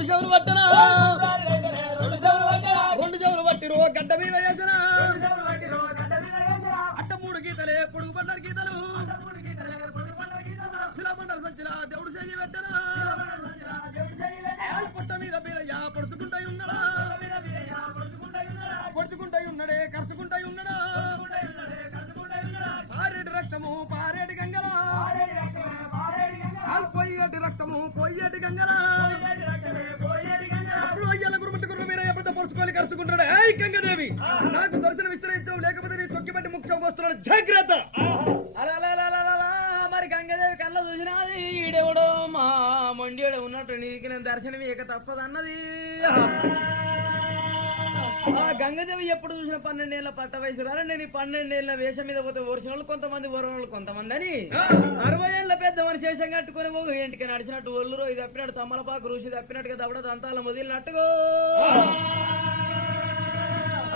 రెండు చెవులు పట్టనా రెండు చెవులు పట్టిరో గడ్డ మీద వేసనా అట్ట మూడు గీతలే పొడుగు పడ్డారు గీతలు పిల్లమండలు సచ్చిలా దేవుడు చేయి పెట్టనా పుట్ట మీద బీరయ్య పొడుచుకుంటాయి ఉన్నాడా పొడుచుకుంటాయి ఉన్నాడే కరుచుకుంటాయి ఉన్నాడా పారేటి రక్తము పారేటి గంగలా పొయ్యేటి రక్తము పొయ్యేటి గంగలా అయ్యాల గురుమతి గురు మీరు ఎప్పుడైతే పొడుచుకొని కరుచుకుంటాడు ఏయ్ గంగదేవి నాకు దర్శనం విస్తరించావు లేకపోతే నీ తొక్కి బట్టి ముఖ్యం వస్తున్నాడు జాగ్రత్త మరి గంగదేవి కళ్ళ చూసినది ఈడెవడో మా మొండేడు ఉన్నట్టు నీకు నేను దర్శనం ఇక తప్పదన్నది ఆ గంగదేవి ఎప్పుడు చూసిన 12 ఏళ్ల పట్ట వయసు రారు నేను 12 ఏళ్ల వేషం మీద పోతే ఓర్చిన వాళ్ళు కొంతమంది ఓరణ వాళ్ళు కొంతమంది అని 60 ఏళ్ల పెద్ద మనిషి శేషం కట్టుకుని ఒక ఇంటికి నడిచినట్టు ఒళ్ళు రోజు తప్పినట్టు తమ్మలపాకు రుచి తప్పినట్టుగా దవడ దంతాల మొదలినట్టుగో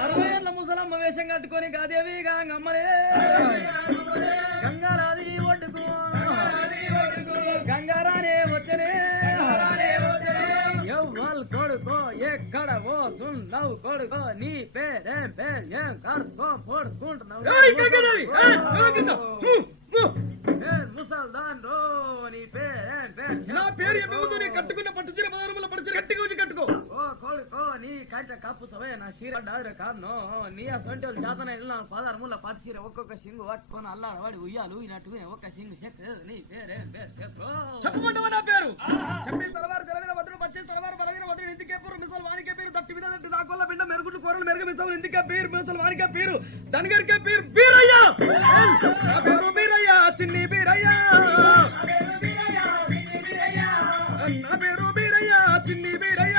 60 ఏళ్ల ముసలమ్మ వేషం కట్టుకొని గాదేవి గంగమ్మనే గంగారాది ఒడ్డుకు గంగారానే వచ్చనే కొడుకో ఎక్కడ పోతున్నావు కొడుకో నీ పేరేం పేరు ఏం కడుకో పొడుకుంటున్నావు ముసల్దాన్ రో నీ పేరేం పేరు నా పేరు ఏమవుతూ నీ కట్టుకున్న పట్టుచీర పదరముల పట్టుచీర గట్టిగా వచ్చి కట్టుకో ఓ కొడుకో నీ కంట కప్పుతావే నా చీర కాదు నీ సొంటి వాళ్ళు జాతన వెళ్ళిన పదరముల పట్టుచీర ఒక్కొక్క సింగు పట్టుకొని అల్లాడవాడి ఉయ్యాలు ఈనట్టు ఒక్క సింగు చెక్క నీ పేరేం పేరు చెప్పమంటావా నా పేరు చెప్పి తలవారు తెలవిన వద్దు పచ్చి తలవారు బలవీన వద్దు ఇందుకే పేరు మిసల్ వానికే పేరు తట్టి మీద తట్టి దాకొల్ల బిడ్డ మెరుగుడు కూరలు మెరుగు మిసల్ ఇందుకే పేరు మిసల్ వానికే పేరు దనగరికే పేరు బీరయ్య నా పేరు బీరయ్య చిన్ని బీరయ్య నా పేరు బీరయ్య చిన్ని బీరయ్య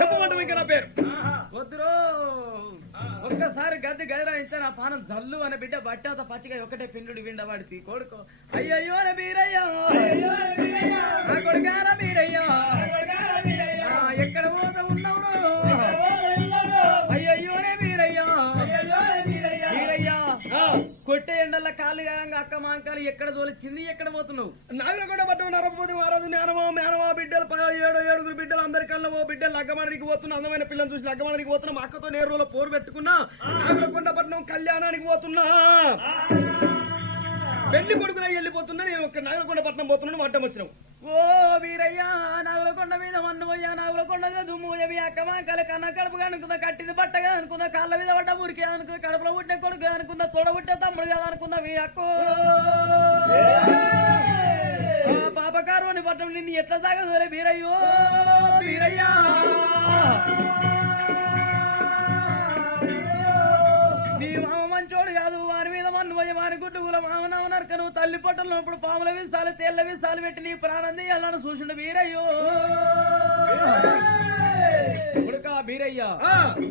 చెప్పమంటావు ఇంకా నా పేరు వద్దురో ఒక్కసారి గద్దె గదిరాయించా నా పానం జల్లు అనే బిడ్డ బట్టాత పచ్చిగా ఒకటే పిండుడు విండవాడికి కొడుకో అయ్యయ్యో బీరయ్యో కొడుకారా బీరయ్యో ఎక్కడ పోత ఉన్నావు అయ్యయ్యో బీరయ్యో బీరయ్యా కొట్టే ఎండల్లో కాళ్ళు కాగా అక్క మాంకాలు ఎక్కడ తోలిచ్చింది ఎక్కడ పోతున్నావు నాగర కూడా పట్టు నరపోతే మహారాజు మేనమా బిడ్డలు 7 బిడ్డలు అందరి కళ్ళ ఓ బిడ్డలు లగ్గమానికి పోతున్నా అందమైన పిల్లలు చూసి లగ్గమానికి పోతున్నా మా అక్కతో నేరు రోజుల పోరు పెట్టుకున్నా నాగరకొండపట్నం కళ్యాణానికి పోతున్నా పెళ్లి కొడుకున వెళ్ళిపోతున్నా నేను ఒక నాగరకొండపట్నం పోతున్నాను అడ్డం వచ్చినావు ఓ వీరయ్యా నాగులకొండ మీద మన్ను పోయా నాగులకొండ దుమ్ము అక్క మాంకాల కన్న కడుపుగా అనుకుందా కట్టింది బట్టగా అనుకుందా కాళ్ళ మీద పడ్డ ఊరికే అనుకుందా కడుపులో పుట్టే కొడుకు అనుకుందా తోడబుట్టే తమ్ముడు కదా అనుకుందా మీ అక్కో పాపకారు అని పట్టం నిన్ను ఎట్లా సాగదు వీరయ్యో వీరయ్యా నీ మామ మంచోడు కాదు వారి మీద మన్ను పోయి వారి గుడ్డుగుల మామనవనరక నువ్వు తల్లి పొట్టలు ఇప్పుడు పాముల విసాలు తేళ్ల విసాలు పెట్టి నీ ప్రాణం తీయాలని చూసిండు వీరయ్యో బీరయ్య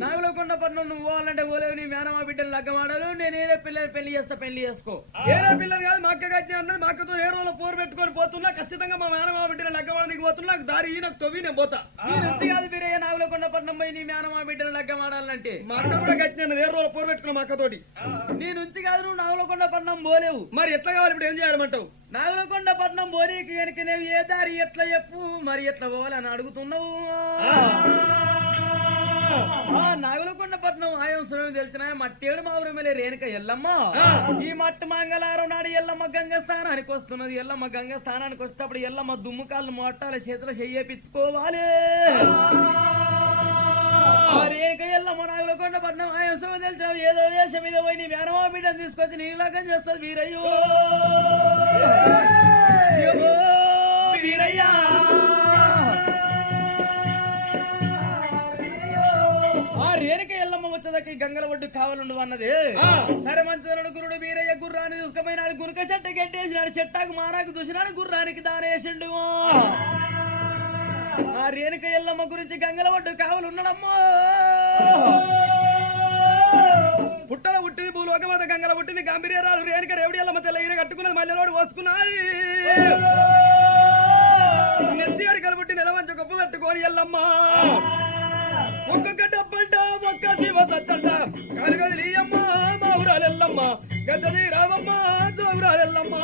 నాగలకొండపట్నం నువ్వు పోవాలంటే పోలేవు నీ మేనమా బిడ్డలు లగ్గమాడాలు నేను ఏదో పిల్లలు పెళ్లి చేస్తా పెళ్లి చేసుకో ఏదో పిల్లలు కాదు మా అక్క గట్టి అన్నది మా అక్కతో ఏ రోజులో పోరు పెట్టుకొని పోతున్నా ఖచ్చితంగా మా మేనమా బిడ్డలు లగ్గమాడడానికి పోతున్నా నాకు దారి నాకు తొవ్వి నేను పోతా నేను వచ్చి కాదు బీరయ్య నాగలకొండపట్నం పోయి నీ మేనమా బిడ్డలు లగ్గమాడాలంటే మా అక్క కూడా గట్టి అన్నది ఏ రోజులో పోరు పెట్టుకున్నా మా అక్కతోటి నీ నుంచి కాదు నువ్వు నాగలకొండపట్నం పోలేవు మరి ఎట్లా కావాలి ఇప్పుడు ఏం చేయాలమంటావు నాగలకొండపట్నం పోనీకి కనుక నేను ఏ దారి ఎట్లా చెప్పు మరి ఎట్లా పోవాలని అడుగుతున్నావు నాగలకొండపట్నం ఆయం సురవి తెలిసిన మట్టేడు మావురమలే రేణుక ఎల్లమ్మ ఈ మట్టి మంగళారం నాడు ఎల్లమ్మ గంగ స్థానానికి వస్తున్నది ఎల్లమ్మ గంగ స్థానానికి వస్తేప్పుడు ఎల్లమ్మ దుమ్ము కాళ్ళు మోటాల చేతులు చెయ్యపించుకోవాలి రేణుక ఎల్లమ్మ నాగలకొండపట్నం ఆయం సురవి తెలిసిన ఏదో దేశం మీద పోయి నీ మేనమా బిడ్డను తీసుకొచ్చి నీ లగ్గం చేస్తుంది వీరయ్యో వీరయ్యా రేణుక ఎల్లమ్మ వచ్చేదకి గంగల ఒడ్డు కావాలండు అన్నది సరే మంచి గురుడు వీరయ్య గుర్రాన్ని చూసుకుపోయినాడు గురుక చెట్ట గట్టేసినాడు చెట్టాకు మారాకు చూసినాడు గుర్రానికి దానేసిండు ఆ రేణుక ఎల్లమ్మ గురించి గంగల ఒడ్డు కావాలన్నాడమ్మో పుట్టల పుట్టింది భూలోకమాత గంగల పుట్టింది గాంభీర్యరాలు రేణుక రేవుడి ఎల్లమ్మ తెల్ల ఈర కట్టుకున్నది మల్లెలోడు పోసుకున్నాయి పట్టుకొని ఎల్లమ్మ ఒక్కొక్క డబ్బంట ఒక్క శివ సత్తంట కలగలి అమ్మ మా ఊరాలెల్లమ్మ గద్దది రావమ్మ జోగురాలెల్లమ్మ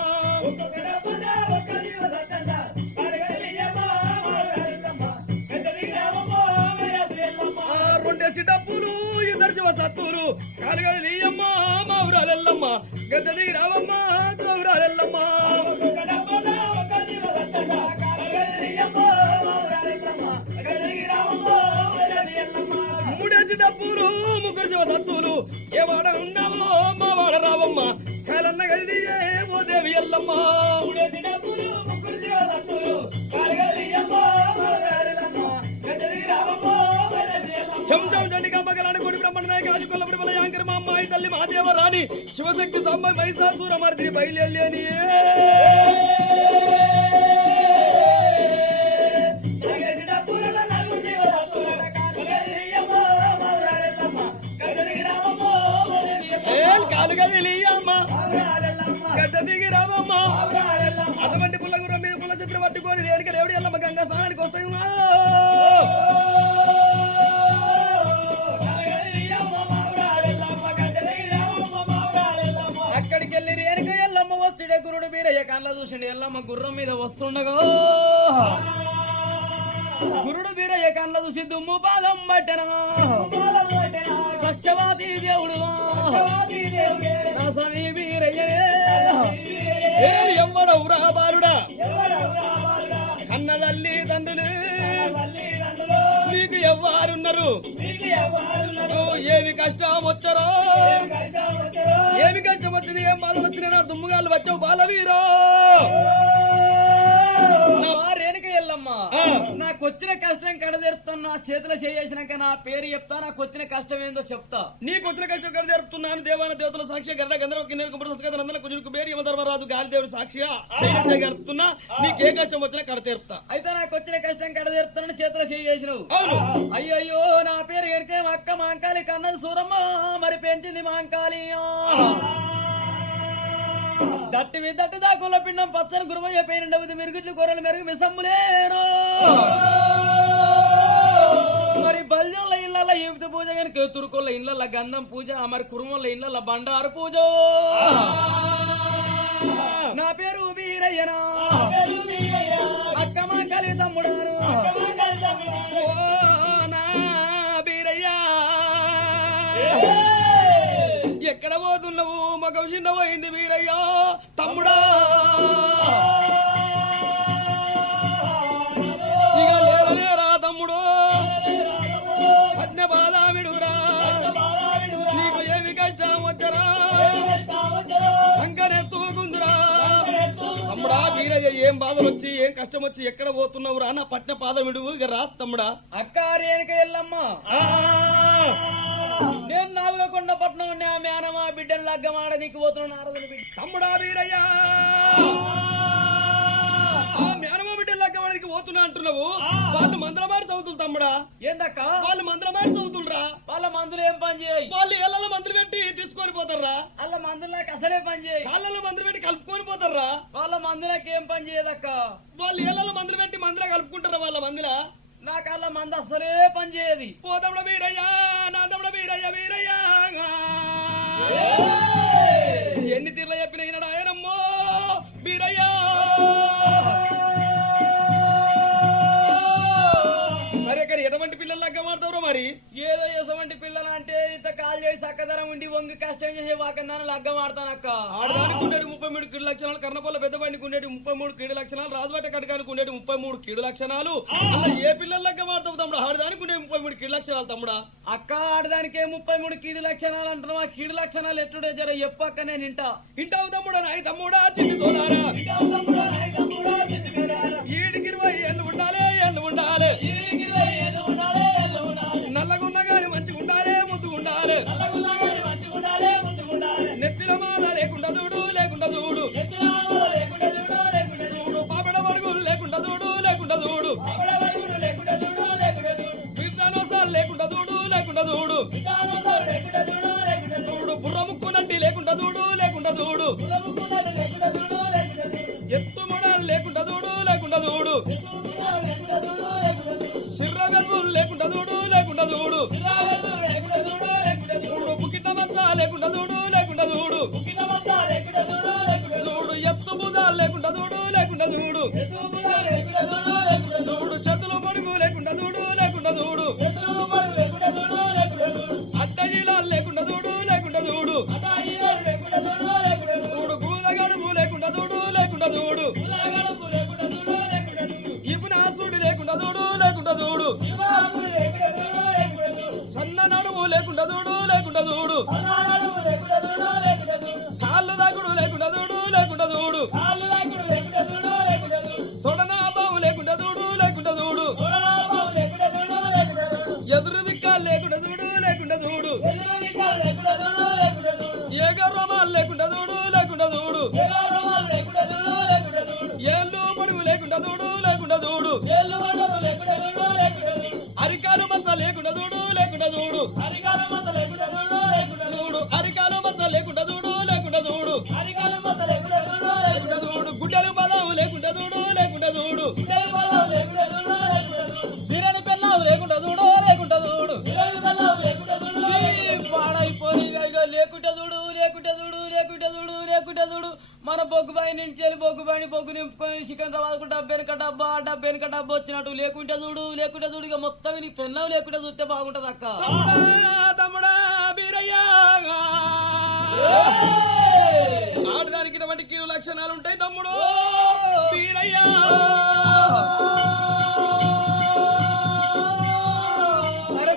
రెండేసి డబ్బులు ఇద్దరు శివ సత్తులు కలగలి అమ్మ మా ఊరాలెల్లమ్మ గద్దది రావమ్మ జోగురాలెల్లమ్మ మూడేసి డబ్బులు ముగ్గురు శివ సత్తులు ఏ వాడ ఉన్నావో మా వాడ రావమ్మ కాలన్న గది ఓ దేవి ఎల్లమ్మ చెంచం చండి కమ్మగలాని కొడి బ్రహ్మణ కాజుకొల్లపుడి వల్ల యాంకర్ మా అమ్మాయి తల్లి మహాదేవ రాణి శివశక్తి సమ్మ మైసాసూర మర్దిని బయలుదేరి గడ్డ దిగి రావమ్మ అటువంటి పుల్ల గుర్రం మీద పుల్ల చిత్రం పట్టుకొని రేడికి రేవడి ఎల్లమ్మ గంగా స్నానానికి వస్తాయి అక్కడికి వెళ్ళి రేణుక ఎల్లమ్మ వస్తుడే గురుడు మీరయ్య కళ్ళ చూసిండి ఎల్లమ్మ గుర్రం మీద వస్తుండగా గురుడు వీరయ్య కళ్ళ చూసి దుమ్ము పాదం పట్టెనా సత్యవాది దేవుడు ఎవ్వడవురా బాలుడా కన్న తల్లి తండ్రులు నీకు ఎవ్వరున్నారు ఏమి కష్టం వచ్చారో ఏమి కష్టం వచ్చింది ఏం బాధ వచ్చినా దుమ్ముగాళ్ళు వచ్చావు బాలవీరో రేణుక ఎల్లమ్మ నాకు వచ్చిన కష్టం కడదేరుతాను నా చేతిలో చేసినాక నా పేరు చెప్తా నాకు వచ్చిన కష్టం ఏందో చెప్తా నీకు వచ్చిన కష్టం కడదేరుతున్నాను దేవాన దేవతల సాక్షి గర్ర గంధర్వ పేరు యమధర్మరాజు గాలి దేవుడు సాక్షిగా చేయగలుగుతున్నా నీకు ఏ కష్టం వచ్చినా కడతేరుతా అయితే నాకు వచ్చిన కష్టం కడదేరుతానని చేతిలో చేసినావు అయ్యయ్యో నా పేరు ఎరికే అక్క మాంకాలి కన్నది సూరమ్మ మరి పెంచింది మాంకాలి దట్టి దట్టి దాకుల పిండం పచ్చని గురువయ్య పేరుండవుది మెరుగుట్లు కూరలు మెరుగు మిసమ్ములేరో మరి బల్జల ఇళ్ళ ఈవిత పూజ కనుక తురుకోళ్ళ ఇళ్ళ గంధం పూజ మరి కురుమల ఇళ్ళ బండారు పూజ నా పేరు వీరయ్యనా అక్కమ్మ కలి తమ్ముడారు నా వీరయ్యా ఎక్కడ పోతున్నావు మగం చిన్నపోయింది వీరయ్యా తమ్ముడా ఇక లేరా తమ్ముడు పద్మ బాదామిడురా నీకు ఏమి కష్టం వచ్చరా అంకనెత్తుకుందురా తమ్ముడా వీరయ్య ఏం బాధలు వచ్చి ఏం కష్టం వచ్చి ఎక్కడ పోతున్నావు రా నా పట్న పాదమిడు ఇక రా తమ్ముడా అక్క రేణుక ఎల్లమ్మ నేను నాలుగొండ పట్నం మేనమా బిడ్డను లగ్గమాడ నీకు పోతున్నాను తమ్ముడా వీరయ్యా మేనమా బిడ్డను లగ్గమాడనికి పోతున్నా అంటున్నావు వాళ్ళు మందులమారి చదువుతులు తమ్ముడా ఏందక్క వాళ్ళు మందులమారి చదువుతులరా వాళ్ళ మందులు ఏం పని చేయి వాళ్ళు ఏళ్ళలో మందులు పెట్టి తీసుకొని పోతారా వాళ్ళ మందులకి అసలే పని చేయి వాళ్ళలో మందులు పెట్టి కలుపుకొని పోతారా వాళ్ళ మందులకి ఏం పని చేయదక్క వాళ్ళు ఏళ్ళలో మందులు పెట్టి మందులో కలుపుకుంటారా వాళ్ళ మందుల నా కళ్ళ మంది అసలే పని చేయది పోతమ్ముడ వీరయ్యా నా తమ్ముడ వీరయ్య వీరయ్యా ఎన్ని తీర్ల చెప్పిన ఈనాడు ఆయనమ్మో వీరయ్యా మరి అక్కడ ఎటువంటి పిల్లలు లగ్గ మాడతారు మరి ఏదో ఎటువంటి పిల్లలు అంటే ఇంత కాల్ చేసి చక్కదనం ఉండి వంగి కష్టం చేసే వాకన్నా లగ్గ మాడతానక్క ఆడదానికి ఉండేది 33 కీడు లక్షణాలు కర్ణపల్ల పెద్దవాడికి ఉండేది 33 కీడు లక్షణాలు రాజువాట కటకానికి ఉండేది 33 కీడు లక్షణాలు అలా ఏ పిల్లలు లగ్గ మాడతావు తమ్ముడు ఆడదానికి ఉండే 33 కీడు లక్షణాలు తమ్ముడా అక్క ఆడదానికే 33 కీడు లక్షణాలు అంటున్నావు ఆ కీడు లక్షణాలు ఎట్లుడే జర చెప్పక్క నేను ఇంటావు తమ్ముడా నాయ తమ్ముడా చిట్టి తోడారా ఈడికి 20 ఎందుకు ఉండాలి ఎందుకు ఉండాలి నల్లగున్న గాని మంచిగా ఉండాలి ముద్దుగా ఉండాలి నెత్తిన మాల లేకుండా చూడు లేకుండా చూడు చూడు పాపడ మరుగులు లేకుండా చూడు లేకుండా చూడు విజ్ఞానోసాలు లేకుండా చూడు లేకుండా చూడు చూడు బుర్ర ముక్కు నంటి లేకుండా చూడు లేకుండా చూడు ఎత్తు మొడాలు లేకుండా చూడు లేకుండా చూడు వెలుగులు లేకుండా చూడు లేకుండా చూడు చూడు బుకిత మచ్చ లేకుండా చూడు లేకుండా చూడు చూడు ఎత్తు బుధాలు లేకుండా చూడు లేకుండా చూడు చూడు చేతులు పొడుగు లేకుండా చూడు లేకుండా చూడు అడ్డగిలాలు లేకుండా చూడు లేకుండా చూడు చూడు గూదగడుగు లేకుండా చూడు లేకుండా చూడు ఇపునాసుడి లేకుండా చూడు లేకుండా చూడు సన్న నడుము లేకుండా చూడు లేకుండా చూడు కాళ్ళు దాకుడు లేకుండా చూడు లేకుండా చూడు సొడనా బావు లేకుండా చూడు లేకుండా చూడు ఎదురు దిక్కాలు లేకుండా చూడు లేకుండా చూడు ఏగర్రమాలు లేకుండా చూడు లేకుండా చూడు ఏళ్ళు పొడుగు లేకుండా చూడు లేకుండా చూడు అరికాలు మచ్చ లేకుండా చూడు లేకుండా చూడు చూడు అరికాలు మచ్చ లేకుండా చూడు లేకుండా చూడు చూడు గుడ్డలు బలావు లేకుండా చూడు లేకుండా చూడు సిరని పెళ్ళావు లేకుండా చూడు లేకుండా చూడు పాడైపోయి లేకుంటే చూడు లేకుంటే చూడు లేకుంటే చూడు లేకుంటే చూడు మన బొగ్గుబాయి నుంచి వెళ్ళి బొగ్గుబాయిని బొగ్గు నింపుకొని సికింద్రాబాద్ కు డబ్బెనక డబ్బా డబ్బెనక డబ్బా వచ్చినట్టు లేకుంటే చూడు లేకుంటే చూడు ఇక మొత్తం నీ పెళ్ళం లేకుంటే చూస్తే బాగుంటది అక్క తమ్ముడా బీరయ్యా ఆడదానికి ఇటువంటి కీడు లక్షణాలు ఉంటాయి తమ్ముడు బీరయ్యా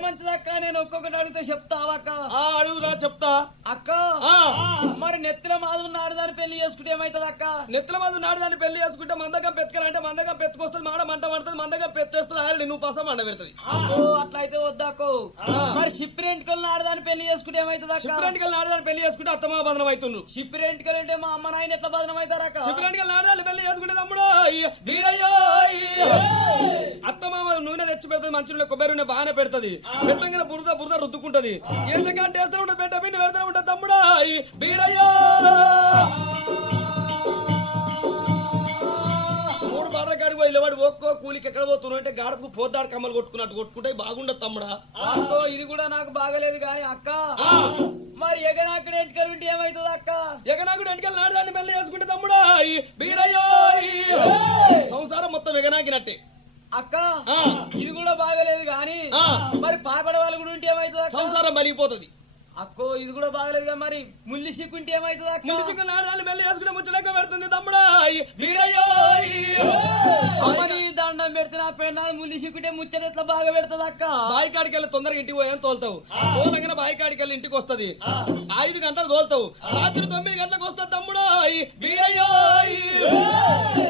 మంచిదక్క నేను ఒక్కొక్కటి అడిగితే చెప్తావక్క అడుగురా చెప్తా అక్క మరి నెత్తిల మాధు నాడుదాన్ని పెళ్లి చేసుకుంటే ఏమైతుంది అక్క నెత్తిల మాధు నాడుదాన్ని పెళ్లి చేసుకుంటే మందగా పెట్టుకోవాలంటే మందగా పెట్టుకొస్తుంది మాడ మంట పడుతుంది మందగా పెట్టేస్తుంది ఆయన నువ్వు పస మండ పెడుతుంది అట్లయితే వద్దాకు మరి షిప్రెంట్కల్ నాడుదాన్ని పెళ్లి చేసుకుంటే ఏమైతుంది అక్క షిప్రెంట్కల్ నాడుదాన్ని పెళ్లి చేసుకుంటే అత్తమా బదనం అవుతున్నారు షిప్రెంట్కల్ అంటే మా అమ్మ నాయన ఎట్లా బదనం అవుతారు అక్క షిప్రెంట్కల్ నాడుదాన్ని పెళ్లి చేసుకుంటే తమ్ముడు వీరయ్యో అత్తమా నూనె తెచ్చి పెడుతుంది మంచి నూనె కొబ్బరి నూనె బాగానే పెడుతుంది పెట్టంగా బురద బురద రుద్దుకుంటది ఏంటంటే వేస్తూ ఉంటుంది పెట్ట పిండి పెడతా ఉంటుంది తమ్ముడా బీరయ్యో మూడు బాటల కాడికి పోయి వాడు ఒక్కో కూలికి ఎక్కడ పోతున్నావు అంటే గాడకు పోతాడు కమ్మలు కొట్టుకున్నట్టు కొట్టుకుంటే బాగుండదు తమ్ముడా ఇది కూడా నాకు బాగలేదు కానీ అక్క మరి ఎగనాకుడు ఎంటికలు ఉంటే ఏమైతుంది అక్క ఎగనాకుడు ఎంటికలు నాడదాన్ని మెల్ల చేసుకుంటే తమ్ముడా బీరయ్యో సంసారం మొత్తం ఎగనాకినట్టే అక్క ఇది కూడా బాగలేదు గాని మరి పాపడ వాళ్ళు కూడా ఉంటే ఏమైతుంది సంసారం మరిగిపోతుంది అక్కో ఇది కూడా బాగలేదు మరి ముల్లి సిక్కుంటే ఏమైతుంది అక్క ముల్లి సిక్కు నాడాలు వెళ్ళి వేసుకుంటే ముచ్చలేక పెడుతుంది తమ్ముడా అమ్మని దండం పెడితే నా పెన్నాలు ముల్లి సిక్కుంటే ముచ్చట ఎట్లా బాగా పెడుతుంది అక్క బాయి కాడికి వెళ్ళి తొందరగా ఇంటికి పోయాను తోలుతావు తోలంగానే బాయి కాడికి వెళ్ళి ఇంటికి వస్తుంది 5 గంటలు తోలుతావు రాత్రి 9 గంటలకు వస్తుంది తమ్ముడు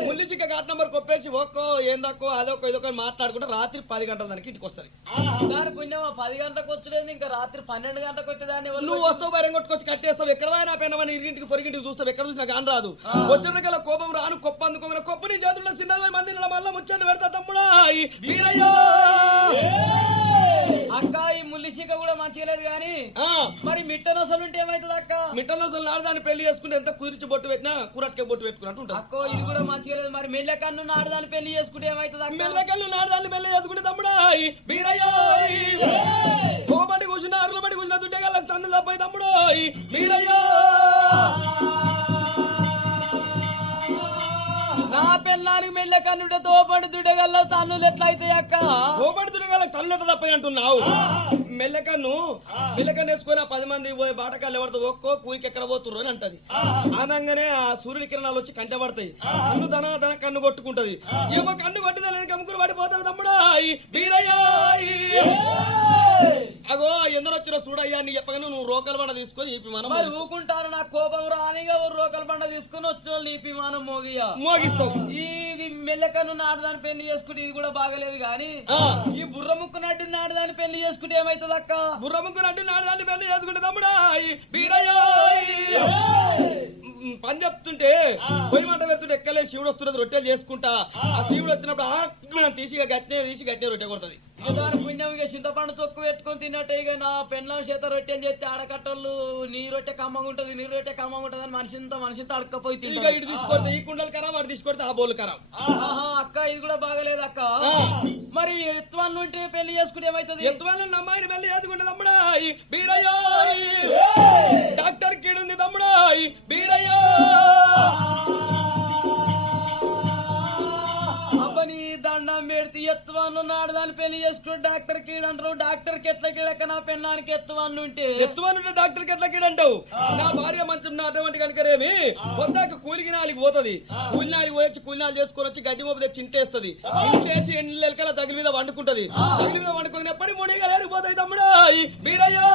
ముల్లి సిక్క ఘాట్ నంబర్ కొప్పేసి ఒక్కో ఏందక్కో అదొక్క ఇదొక మాట్లాడుకుంటే రాత్రి 10 గంటల దానికి ఇంటికి వస్తుంది దాని పుణ్యమా 10 గంటలకు వచ్చేది ఇంకా రాత్రి 12 గంటలకు వచ్చేదాన్ని నువ్వు వస్తావు బయట కొట్టుకొచ్చి కట్టేస్తావు ఎక్కడ నా పెనవని ఇరింటికి పొరిగింటికి చూస్తావు ఎక్కడ చూసినా గాని రాదు వచ్చిన గల కోపం రాను కొప్ప అందుకోమని కొప్పని చేతుల్లో చిన్నది మంది మళ్ళా ముచ్చండి పెడతా తమ్ముడా వీరయ్యో అక్క ఈ ముల్లిశిక కూడా మంచిగా లేదు గాని మరి మిట్టనొసలు ఉంటే ఏమైతుంది అక్క మిట్టనొసలు నాడదాన్ని పెళ్లి చేసుకుంటే ఎంత కుదిర్చి బొట్టు పెట్టినా కూరట్కే బొట్టు పెట్టుకున్నట్టు ఉంటుంది అక్క ఇది కూడా మంచిగా లేదు మరి మెల్లకన్ను నాడదాన్ని పెళ్లి చేసుకుంటే ఏమైతుంది అక్క మెల్లకన్ను నాడదాన్ని పెళ్లి చేసుకుంటే తమ్ముడా వీరయ్యో కోపటి కూర్చున్న అరుల పడి కూర్చున్న దుడ్డగల తన్ను తప్పై తమ్ముడు వీరయ్యో నా పెళ్ళానికి మెల్ల కన్నుంటే తోపడి దుడ్డగల్లో తన్నులు ఎట్లయితాయి అక్క తోపడి దుడ్డగల తన్నులు ఎట్లా తప్పని అంటున్నావు మెల్లకన్ను వేసుకొని 10 మంది పోయి బాటకాలు ఎవరితో ఒక్కో కూలికి ఎక్కడ పోతుర్రు అని అంటది అనగానే ఆ సూర్యుడి కిరణాలు వచ్చి కంట పడతాయి కన్ను ధన కన్ను కొట్టుకుంటది ఏమో కన్ను కొట్టిన కమ్ముకుని పడిపోతారు తమ్ముడు అగో ఎందరో వచ్చిన చూడయ్యా నీ చెప్పగానే నువ్వు రోకల బండ తీసుకొని ఈపి మనం ఊకుంటారు నా కోపం రానిగా రోకల బండ తీసుకుని వచ్చిన ఈపి మనం మోగిస్తావు ఈ మెల్లకన్ను నాడదాని పెళ్లి చేసుకుంటే ఇది కూడా బాగలేదు గాని ఈ బుర్ర ముక్కు నడ్డి నాడదాని పెళ్లి చేసుకుంటే ఏమైతుంది అక్క బుర్ర ముక్కు నడ్డి నాడదాని పెళ్లి చేసుకుంటే తమ్ముడా పని చెప్తుంటే పొయ్యి మాట పెడుతుంటే ఎక్కలే శివుడు వస్తున్నది రొట్టెలు చేసుకుంటా ఆ శివుడు వచ్చినప్పుడు తీసి గట్టినే రొట్టె కొడుతుంది ఇక దాని పుణ్యం ఇక చింతపండు తొక్కు పెట్టుకొని తిన్నట్టే ఇక నా పెన్నం చేత రొట్టె అని చెప్తే ఆడకట్టలు నీ రొట్టె కమ్మంగా ఉంటది నీ రొట్టె కమ్మంగా ఉంటది అని మనిషింత అడకపోయి ఇక ఇటు తీసుకొడితే ఈ కుండలు ఖరాబ్ అటు తీసుకొడితే ఆ బోలు ఖరాబ్. అక్క ఇది కూడా బాగలేదు అక్క. మరి ఎత్తువన్ నుండి పెళ్లి చేసుకుంటే ఏమైతుంది? ఎత్తువాళ్ళ అమ్మాయిని వెళ్ళి ఎదుకుంటే తమ్ముడా బీరయ్యో డాక్టర్ కీడుంది తమ్ముడా బీరయ్యో. అబ్బని దండం పెడితే ఎత్తువన్ను నాడు దాన్ని పెళ్లి చేసుకుంటే డాక్టర్ కీడు అంటారు. డాక్టర్ కి ఎట్లా కీడక నా పెన్నానికి ఎత్తువన్ను ఉంటే ఎత్తువాళ్ళ డాక్టర్ కి ఎట్లా కీడంటావు? నా భార్య మంచం అటువంటి కనుకరేమి పొద్దాక కూలికి నాలుగు పోతుంది. కూలి నాలుగు పోయొచ్చి కూలినాలు చేసుకొని వచ్చి గడ్డి మోపు తెచ్చి ఇంటేస్తుంది. ఇంటేసి ఎన్నికల తగిలి మీద వండుకుంటది. తగిలి మీద వండుకునేప్పటి ముడిగా లేరిపోతాయి తమ్ముడా బీరయ్యో.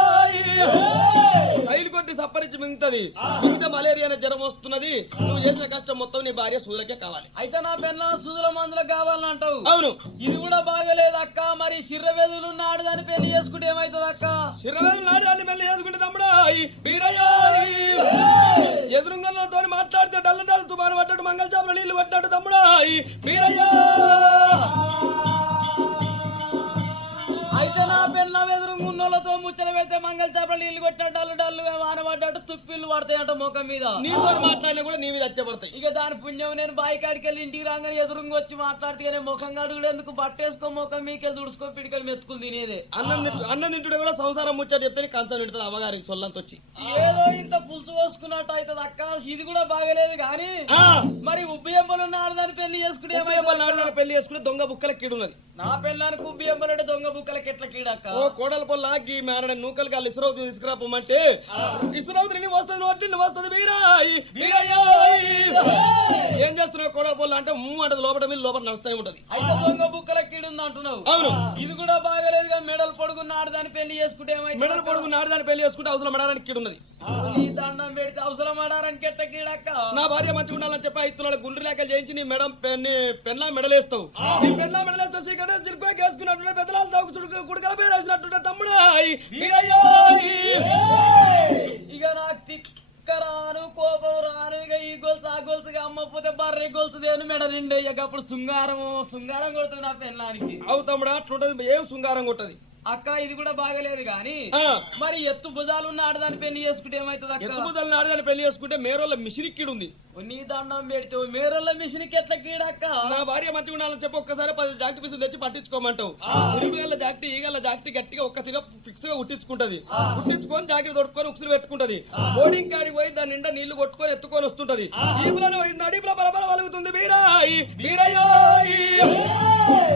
రైలు కొట్టి సప్పరించి మింగుతుంది. మిగతా మలేరియా అనే జ్వరం వస్తున్నది. నువ్వు చేసిన కష్టం మొత్తం నీ భార్య సూదులకే కావాలి. అయితే నా పెన్నా సూదుల మందులకు కావాలని అంటావు. అవును ఇది కూడా బాగలేదు అక్క. మరి శిర్రవేదులు నాడు దాన్ని పెళ్లి చేసుకుంటే ఏమైతుంది అక్క? శిరవేదులు నాడు వెళ్ళి ఎదుకుంటే తమ్ముడా బీరయ్యో. ఎదురుంగంతో మాట్లాడితే డల్లంటాడు తుమారు పడ్డాడు మంగళ చాపల నీళ్లు పడ్డాడు తమ్ముడా బీరయ్యో. అయితే నా పెన్నం ఎదురుగున్నోళ్ళతో ముచ్చట పెడితే మంగళ చేపల నీళ్లు కొట్టిన డల్లుగా వాన పడ్డట్టు తుప్పిళ్ళు పడతాయంట ముఖం మీద. నీతో మాట్లాడినా కూడా నీ మీద వచ్చేపడతాయి. ఇక దాని పుణ్యం నేను బాయి కాడికి వెళ్ళి ఇంటికి రాగానే ఎదురుంగా వచ్చి మాట్లాడితే ముఖం కడుగుడు ఎందుకు బట్టేసుకో ముఖం మీకెళ్ళి దుడుచుకో పిడికలు మెతుకులు తినేదే. అన్నం తింటుడే కూడా సంసారం ముచ్చట చెప్తే కంచం తింటుంది అమ్మగారికి సొల్లంత వచ్చి. ఏదో ఇంత పులుసు పోసుకున్నట్టు అవుతుంది అక్క. ఇది కూడా బాగలేదు గాని మరి ఉబ్బి ఎంబలు నాడు దాన్ని పెళ్లి చేసుకుంటే ఏమైనా పెళ్లి చేసుకుని దొంగ బుక్కల కీడున్నది. నా పెళ్ళానికి ఉబ్బి ఎంబలంటే దొంగ బుక్కలకి ఎట్లా కీడక్క? ఓ కోడల పొల్ల గీ మేనడ నూకలు కాళ్ళు ఇసురవుతుంది తీసుకురాపమంటే ఇసురవుతుంది వస్తుంది వస్తుంది వీరయ్యో. ఏం చేస్తున్నావు కోడల పొల్ల అంటే అంటది లోపల మీద లోపల నడుస్తూ ఉంటది. అయితే దొంగ బుక్కల కీడుంది అంటున్నావు. అవును ఇది కూడా బాగలేదు కానీ మెడలు పొడుగు నాడు దాన్ని పెళ్లి చేసుకుంటే ఏమైనా మెడలు పొడుగు నాడదాన్ని పెళ్లి చేసుకుంటే అవసరం పడడానికి కీడున్నది. ఈ దండం పెడితే అవసరం పడారానికి ఎట్ట కీడక్క? నా భార్య మంచిగా ఉండాలని చెప్పి 5 తులాల గుండ్రు లేకలు చేయించి నీ మేడం పెన్లా మెడలేస్తావు. నీ పెన్లా మెడలేస్తావు సీకట చిరుకు వేసుకున్నట్టు పెద్దలాలు తాగు కుడకల పేరు వేసినట్టుంటే తమ్ముడా వీరయ్యో. ఇక నాకు తిక్కరాను కోపం రాను. ఇక ఈ గొలుసు ఆ గొలుసుగా అమ్మపోతే బర్రె గొలుసు దేని మెడ నిండే. ఇక అప్పుడు శృంగారం కొడుతుంది నా పెళ్ళానికి. అవు తమ్ముడా అట్లుంటది. ఏం శృంగారం కొట్టది అక్క. ఇది కూడా బాగలేదు గాని మరి ఎత్తు భుజాలు ఉన్న ఆడదాన్ని పెళ్లి చేసుకుంటే ఏమైతుంది అక్క? ఎత్తు బుద్ధలు నాడదాన్ని పెళ్లి చేసుకుంటే మేరోళ్ళ మిషిరిక్కిడు ఉంది. నీ దండం పెడితే మేరల్ల మిషన్కి ఎట్లా కీడక్క? నా భార్య మంచిగా ఉండాలని చెప్పి ఒక్కసారి 10 జాకెట్ పీసులు తెచ్చి పట్టించుకోమంటావు. ఉరిగల్ల జాకెట్ ఈగల జాకెట్ గట్టిగా ఒక్కతిగా ఫిక్స్ గా ఉట్టించుకుంటది. ఉట్టించుకొని జాకెట్ తొడుక్కొని ఉక్సులు పెట్టుకుంటది. బోర్డింగ్ కాడికి పోయి దాని నిండా నీళ్లు కొట్టుకొని ఎత్తుకొని వస్తుంటది. నడిపులో బలబల వలుగుతుంది వీరయ్యో.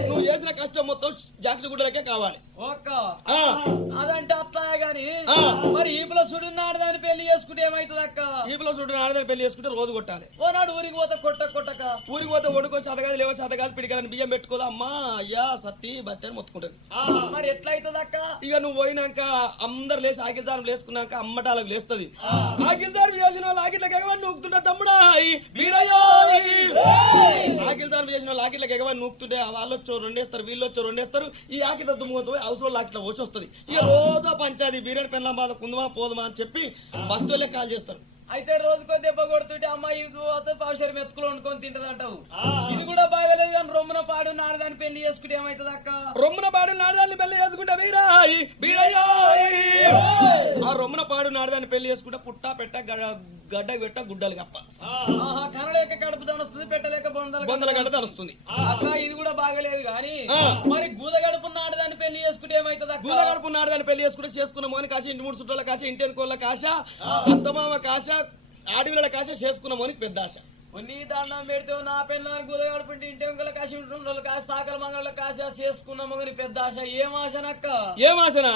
నువ్వు చేసిన కష్టం మొత్తం జాకెట్ గుడ్డలకే కావాలి. ఒక్క అదంటే అట్లా గాని మరి ఈపుల సుడున్నాడు దాన్ని పెళ్లి చేసుకుంటే ఏమైతుంది అక్క? ఈపులో చూడు నాడదాన్ని పెళ్లి చేసుకుంటే రోజు కొట్టాలి. ఓనాడు ఊరికి పోతే కొట్టక ఊరికి పోతే వండుకొని చదగాది లేవో చదగాది పిడికాలని బియ్యం పెట్టుకోదా అమ్మా అయ్యా సత్తి బత్తి అని మొత్తుకుంటది. మరి ఎట్లా అవుతుంది అక్క? ఇక నువ్వు పోయినాక అందరు లేచి ఆకిల్దారం లేసుకున్నాక అమ్మటాలకు లేస్తుంది. ఆకిల్దారం చేసిన వాళ్ళు ఆకిట్లకి ఎగవని నూకుతుంటే తమ్ముడా వీరయ్యో. ఆకిల్దారం చేసిన వాళ్ళు ఆకిట్లకి ఎగవని నూకుతుంటే వాళ్ళు వచ్చో 2 వేస్తారు వీళ్ళు వచ్చో 2 వేస్తారు. ఈ ఆకిత దుమ్ముతో అవసరం ఆకిట్ల వచ్చి వస్తుంది. ఇక రోజు పంచాది వీరడి పెళ్ళం బాధ కుందుమా పోదుమా అని చెప్పి బస్తోళ్ళే కాల్ చేస్తారు. అయితే రోజుకో దెబ్బ కొడుతుంటే అమ్మాయి పావుషరి మెతుకులు వండుకొని తింటది అంటావు. ఇది కూడా బాగలేదు కానీ రొమ్మున పాడు నాడదాన్ని పెళ్లి చేసుకుంటే ఏమైతుంది అక్క? రొమ్మున పాడు నాడదాన్ని పెళ్లి చేసుకుంటే వీరయ్యో. ఆ రొమ్మున పాడు నాడదాన్ని పెళ్లి చేసుకుంటే పుట్ట పెట్ట గడ్డ పెట్ట గుడ్డలు కప్ప. కనలేక కడుపు తనొస్తుంది పెట్టలేక బొందల గడ్డ తలుస్తుంది అక్క. ఇది కూడా బాగలేదు కానీ మరి గూద గడుపు నాడదాన్ని పెళ్లి చేసుకుంటే ఏమైతుంది అక్క? గూద గడుపు నాడదాన్ని పెళ్లి చేసుకుంటే చేసుకున్న మోని కాశ ఇంటి 3 చుట్టాల కాశ ఇంటి కోళ్ళ కాశ అత్తమామ కాశ ఆడవిళ్ళ కాశ చేసుకున్న మోనికి పెద్ద ఆశ. నీ దండం పెడితే నా పెళ్ళాన్ని గూద గడుపుంటే ఇంటి వెంకల కాశ ఇంటి కాశ సాకల మంగళ కాశ చేసుకున్న మగని పెద్ద ఆశ. ఏం ఆశనక్క? ఏం ఆశనా?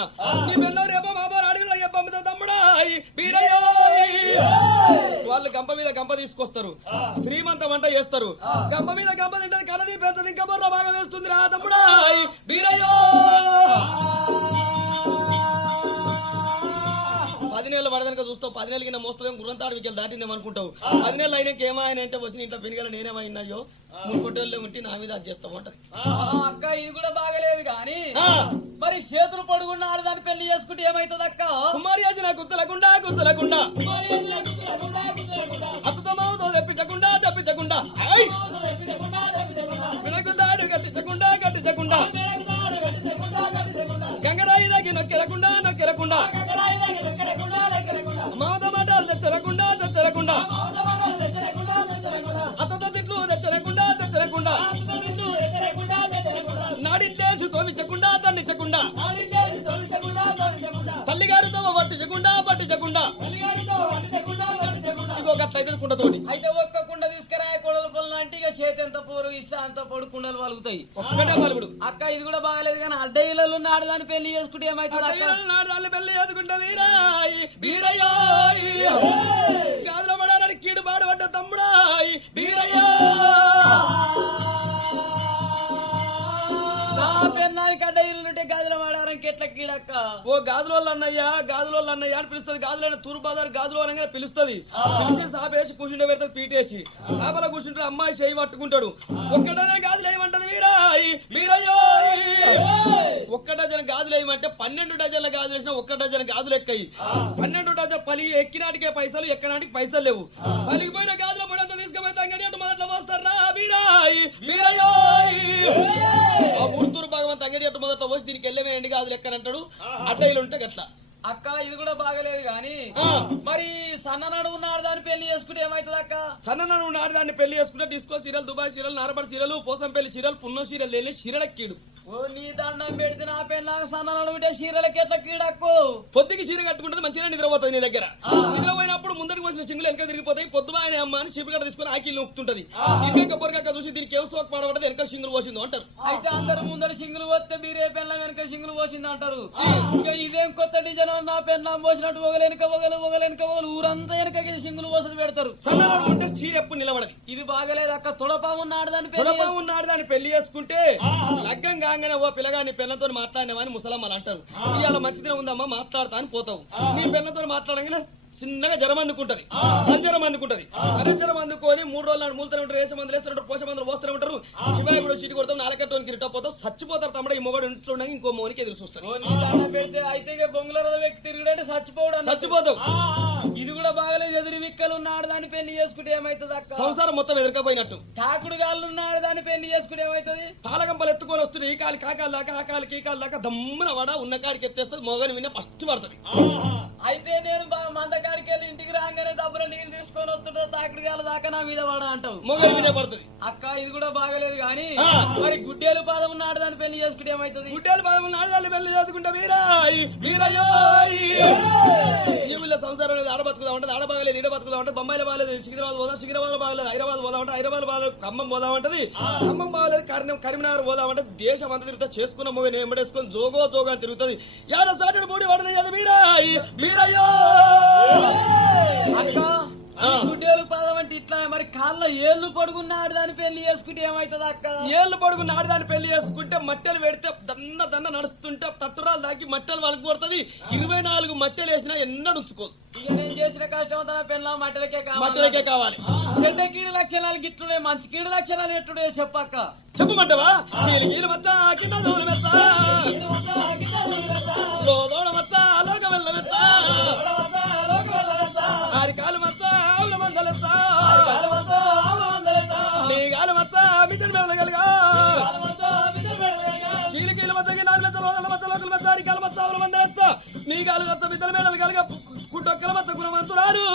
నీ పెళ్ళ రేప మామ ఆడవిళ్ళ చెప్పమ్మ తమ్ముడా వీరయ్యో. వాళ్ళు గంప మీద గంప తీసుకొస్తారు. శ్రీమంత వంట చేస్తారు. గంప మీద గంప తింటది కన్నది పెద్దది ఇంకా బొర్ర బాగా వేస్తుంది రా తమ్ముడా వీరయ్యో. 10 నెలలు పడదనక చూస్తావు. 10 నెలలు కింద మోస్తుందేమో గుర్రంతాడు వికెళ్ళి దాటిందేమో అనుకుంటావు. 10 నెలలు అయినాక ఏమాయన అంటే వచ్చిన ఇంట్లో పెనుగల నేనేమైనాయో 3 కొట్టేళ్ళు ఉంటే నా మీద అది చేస్తావు అంటది. అక్క ఇది కూడా బాగలేదు కానీ మరి చేతులు పడుకున్న ఆడదాన్ని పెళ్లి చేసుకుంటే ఏమైతుంది అక్క? కుమారి యాజన గుర్తులకుండా అత్తమామతో తెప్పించకుండా వినకుదాడు గట్టించకుండా అతడు తిట్లు తెచ్చలేకుండా తెచ్చలేకుండా నాడించేసి తోమించకుండా దండించకుండా తల్లిగారితో పట్టించకుండా పట్టించకుండా ఇంకొక తోటి అయితే ఒక్క కుండ తీసుకురా కొడల పొలం అంటే ఇక చేతి ఎంత పోరు ఇస్తా అంత పొడు కుండలు పలుకుతాయి. ఒక్కటే పలుకుడు. అక్క ఇది కూడా బాగలేదు కానీ అడ్డయిలలో ఆడదాన్ని పెళ్లి చేసుకుంటే ఏమైతుంది అక్క? నాడు పెళ్లి చేసుకుంటా వీరాయి వీరయ్యాయి గాజుల పడాలని కీడు బాడబడ్డ తమ్ముడాయి వీరయ్యా నా పెన్నానికి అడ్డయిలుంటే గాజుల వాడారానికి ఎట్లా కీడక్క? ఓ గాజుల అన్నయ్య అని పిలుస్తుంది. గాజులైన తూర్పు బాజారు గాజులు అనగానే పిలుస్తుంది. పిలిచి సాపేసి కూర్చుంటే పెడతాడు పీటేసి సాపల కూర్చుంటే అమ్మాయి చేయి పట్టుకుంటాడు. ఒక్కటనే గాజులు ఏమంటది వీరాయి వీరయ్యో. ఒక్క డజన్ గాజులు ఏమంటే 12 డజన్ల గాజులు వేసినా 1 డజన్ గాజులు ఎక్కాయి. 12 డజన్ పలి ఎక్కినాటికే పైసలు ఎక్కనాటికి పైసలు లేవు. పలిగిపోయిన గాజుల పొడంతా తీసుకుపోయి తంగడి అంటే మొదట్లో వస్తారా వీరాయి వీరయ్యో. ఊరుతూరు భగవంతు అంగడి అట్టు మొదట వచ్చి దీనికి వెళ్ళవేయండి గాజులు ఎక్కనంటాడు. అడ్డయిలు ఉంటే గట్లా. అక్క ఇది కూడా బాగలేదు గాని మరి సన్న నడుము నాడదాన్ని పెళ్లి చేసుకుంటే ఏమైతుంది అక్క? సన్నను నాడదాన్ని పెళ్లి చేసుకుంటే డిస్కో సీరియల్ దుబాయ్ సీరియల్ నారబడి serial Posampalli serial Punnam serial వెళ్ళి సీరియలెక్కీడు. ఓ నీ దండం పెడితే నా పెళ్ళాక సన్న నడుముంటే చీరలకి ఎట్లా కీడక్కు? పొద్దుకి చీర కట్టుకుంటే మంచిగా నిద్రపోతుంది. నీ దగ్గర నిద్రపోయినప్పుడు ముందరికి వచ్చిన చింగులు వెనక తిరిగిపోతాయి. పొద్దుగా ఆయన అమ్మ అని చీపుగడ్డ తీసుకుని ఆకిలు నొక్కుతుంటది. ఇంకా పొరగక్క చూసి దీనికి ఏం సోక్ పడబడితే వెనక సింగులు పోసింది అంటారు. అయితే అందరు ముందర సింగులు పోతే మీరే పెళ్ళం వెనక సింగులు పోసింది అంటారు. ఇక ఇదేం కొత్త డిజైన్? నా పెళ్ళం పోసినట్టు ఒకలెనక ఒకలు ఊరంతా వెనక సింగులు పోసలు పెడతారు. ఉంటే చీర ఎప్పుడు నిలబడది. ఇది బాగలేదు అక్క. తొడపాము నాడదాన్ని పెళ్లి చేసుకుంటే లగ్గం కాగానే ఓ పిల్లగాని పిల్లతో మాట్లాడినామని ముసలమ్మలు అంటారు. ఇవాళ మంచిదిన ఉందమ్మా మాట్లాడతా అని పోతావు. నీ పిల్లతో మాట్లాడగానే చిన్నగా జ్వరం అందుకుంటది. జ్వరం అందుకుంటది. జ్వరం అందుకొని 3 రోజులు మూలుతూనే ఉంటారు. వేసే మందులు వేస్తుంటారు. పోష మందులు పోస్తూనే ఉంటారు. శివాయి కూడా చీటి కొడతాం. 4 కిరిటపోతావు. చచ్చిపోతారు. తమ్ముడు ఈ మొగడు ఇంట్లో ఇంకో మోనికి ఎదురు చూస్తారు. పెడితే అయితే బొంగుల వ్యక్తి తిరుగుడంటే చచ్చిపోతావు. ఇది కూడా బాగలేదు. ఎదురు విక్కలు ఉన్నాడు దాన్ని పెళ్లి చేసుకుంటే ఏమైతుంది అక్క? సంసారం మొత్తం ఎదురుకపోయినట్టు. తాకుడు గాళ్ళు ఉన్నాడు దాన్ని పెళ్లి చేసుకుంటే ఏమైతుంది? పాలగంపలు ఎత్తుకొని వస్తుంది. ఈ కాలు కాకాలు దాకా ఆ కాలు కీకాలు దాకా దమ్మున వడ ఉన్న కాడికి ఎత్తేస్తుంది. మొగని విన్న ఫస్ట్ పడుతుంది. అయితే నేను మందకాడికి వెళ్ళి ఇంటికి రాగానే డబ్బులు నీళ్ళు తీసుకొని వస్తుంటా. తాకుడు గాళ్ళ దాకా నా మీద వాడ అంటావు. మొగని వినే పడుతుంది. అక్క ఇది కూడా బాగలేదు గాని మరి గుడ్డేలు పాదం ఉన్నాడు దాన్ని పెళ్లి చేసుకుంటే ఏమైతుంది? గుడ్డేలు పాదం ఉన్నాడు దాన్ని పెళ్లి చేసుకుంటే వీరాయి వీరయ్యో. జీవుల సంసారం అనేది ఆడబతుకుదా ఉంటుంది. ఆడబాగలేదు ఈడ బతుకుదా ఉంటుంది. బొమ్మాయిల బాగలేదు సికింద్రాబాద్ పోదాం. సికింద్రాబాద్ బాగలేదు హైదరాబాద్ పోదా ఉంటుంది. హైదరాబాద్ బాగలేదు ఖమ్మం పోదా ఉంటది. ఖమ్మం బాగలేదు కరీంనగర్ పోదా ఉంటుంది. దేశం అంతా తిరుగుతా చేసుకున్న మొగని ఎంబడేసుకొని జోగో అని తిరుగుతుంది. యాడ సాటడు మూడి వాడలేదు వీరాయి వీరయ్యో. అక్క గుడ్డేలు పాదం అంటే ఇట్లా మరి కాళ్ళ ఏళ్ళు పొడుగున్నాడు దాన్ని పెళ్లి చేసుకుంటే ఏమైతుంది అక్క? ఏళ్ళు పొడుగున్నాడు దాన్ని పెళ్లి చేసుకుంటే మట్టెలు పెడితే దన్న నడుస్తుంటే తట్టురాలు దాకి మట్టెలు వరకు కొడుతుంది. 24 మట్టెలు వేసినా ఎన్నడూ ఉంచుకోదు. ఇక నేను చేసిన కష్టం తన పెళ్ళ మట్టలకే కావాలి. చెడ్డ కీడు లక్షణాలు గిట్లుడే మంచి కీడు లక్షణాలు ఎట్టుడే చెప్పక్క. చెప్పమంటావా? కీలు మచ్చ కింద దూరం మెచ్చ లోదోడ మచ్చ లోక వెళ్ళ మెచ్చ ఆరికాలు మచ్చ ఆవుల మందలెచ్చ నీ గాలు మచ్చ మిద్దెలు మెల్లగలగా కీలు మచ్చకి 4 లక్షల లోదల మచ్చ లోకల మచ్చ ఆరికాలు మచ్చ ఆవుల మందలెచ్చ నీ గాలు మచ్చ మిద్దెలు మెల్లగలగా కుట్టొక్కల మచ్చ గుణవంతురారు.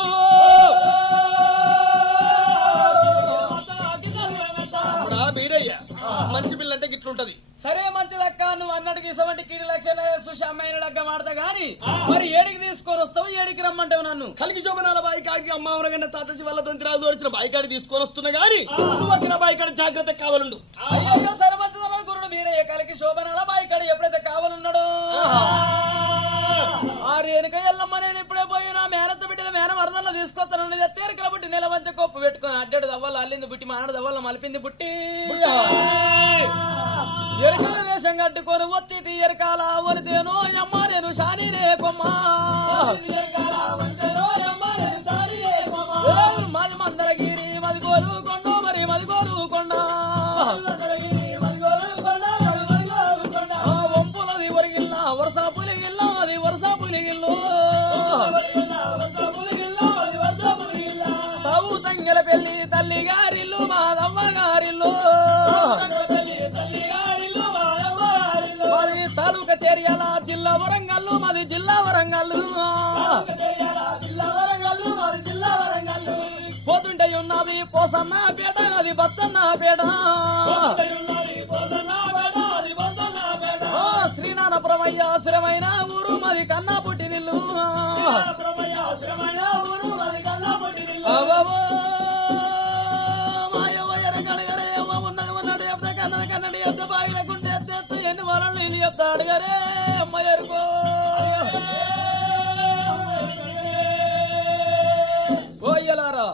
మంచి పిల్ల అంటే గిట్లుంటది. సరే మంచిదక్క. నువ్వు అన్నట్టుకి ఇటువంటి కీడు లక్షణ చూసి అమ్మాయిని లగ్గ మాడతా గాని మరి ఏడికి తీసుకొని వస్తావు? ఏడికి రమ్మంటావు నన్ను? కలిగి శోభనాల బాయికాడికి అమ్మ అవరగన్న తాతచి వల్ల తంత్రాలు తోడిచిన బాయికాడి తీసుకొని వస్తున్నా గాని నువ్వు అక్కడ బాయికాడి జాగ్రత్త కావాలండు. అయ్యో సరే మంచిదమ్మ గురుడు మీరే కలిగి శోభనాల బాయికాడి ఎప్పుడైతే కావాలన్నాడో ఆరు వెనుక ఎల్లమ్మ నేను ఇప్పుడే పోయి నా మేనత్త బిడ్డల మేన వరదల్లో తీసుకొస్తానని తేరికల బుట్టి నెల మంచి కొప్పు పెట్టుకుని అడ్డాడు దవ్వాలు అల్లింది బుట్టి మానడు దవ్వాలు మలిపింది బుట్టి ఎరకల వేషం కట్టుకొని ఒత్తి ఎరకాల వరితేను అమ్మ నేను శానీనే కొమ్మా మాది మందరగిరి మది గోరు కొండ మరి మది గోరు కొండ వంపులది ఒరిగిల్ల వరుస పులిగిల్ల అది వరుస పులిగిల్లు సౌ తంగెల పెళ్లి తల్లి గారిల్లు మాదమ్మ గారిల్లు మాది తాలూకా చేరియాల జిల్లా వరంగల్లు మాది జిల్లా వరంగల్లు పోసన్న పేట అది బచ్చన్న పేట శ్రీనాథపురమయ్య స్థిరమైన ఊరు మరి కన్నా పుట్టినిల్లు ఉన్నది చెప్తా కన్నది కన్నడి చెప్తా బాగిలకుంటే ఎన్ని వరలు నీళ్ళు చెప్తాడు గరే అమ్మయ్యరుకో ఓయ్యలారా